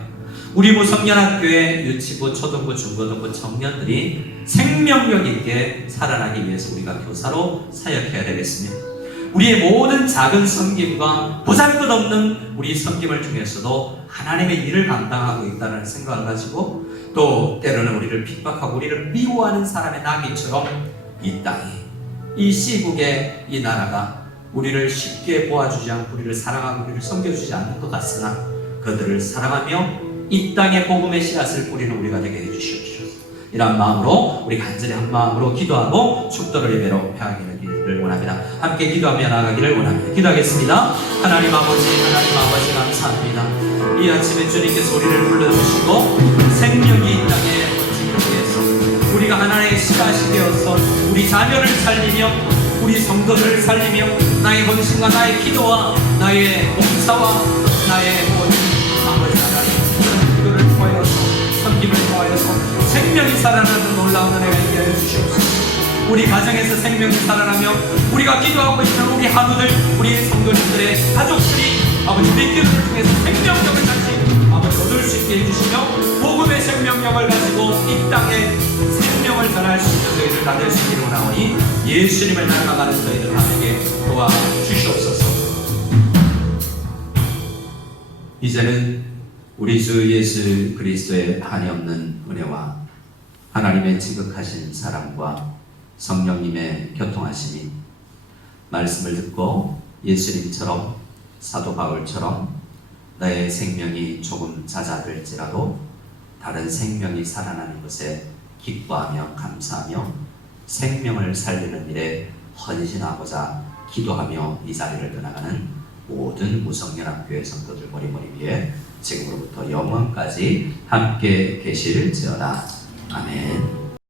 우리 무성연합교회 유치부, 초등부, 중고등부 청년들이 생명력 있게 살아나기 위해서 우리가 교사로 사역해야 되겠습니다. 우리의 모든 작은 섬김과 보잘것없는 우리 섬김을 통해서도 하나님의 일을 감당하고 있다는 생각을 가지고 또 때로는 우리를 핍박하고 우리를 미워하는 사람의 나귀처럼 이 땅이, 이 시국의 이 나라가 우리를 쉽게 보아주지 않고 우리를 사랑하고 우리를 섬겨주지 않는 것 같으나 그들을 사랑하며 이 땅에 복음의 씨앗을 뿌리는 우리가 되게 해주시옵소서. 이런 마음으로 우리 간절히 한 마음으로 기도하고 축도를 예배로 행하기를 원합니다. 함께 기도하며 나아가기를 원합니다. 기도하겠습니다. 하나님 아버지 감사합니다. 이 아침에 주님께서 우리를 불러주시고 생명이 이 땅에 번지기 위해서 우리가 하나님의 씨앗이 되어서 우리 자녀를 살리며 우리 성도들을 살리며 나의 헌신과 나의 기도와 나의 봉사와 나의 모든 아버지 하나님 기도를 통하여서 섬김을 통하여서 생명이 살아나는 놀라운 은혜가 있게 하여 주시옵소서. 우리 가정에서 생명이 살아나며 우리가 기도하고 있는 우리 하루들, 우리 성도님들의 가족들이 아버지 믿기를 통해서 생명력을 다시 아버지 얻을 수 있게 해주시며 복음의 생명력을 가지고 이 땅에 생명을 전할 수 있는 저희를 다 될 수 있기를 원하오니 예수님을 닮아가는 저희들 하나님께 도와주시옵소서. 이제는 우리 주 예수 그리스도의 한이없는 은혜와 하나님의 지극하신 사랑과 성령님의 교통하심이 말씀을 듣고 예수님처럼 사도 바울처럼 나의 생명이 조금 잦아들지라도 다른 생명이 살아나는 것에 기뻐하며 감사하며 생명을 살리는 일에 헌신하고자 기도하며 이 자리를 떠나가는 모든 무성연합교회 성도들 머리머리 위에 지금으로부터 영원까지 함께 계실지어다. 아멘.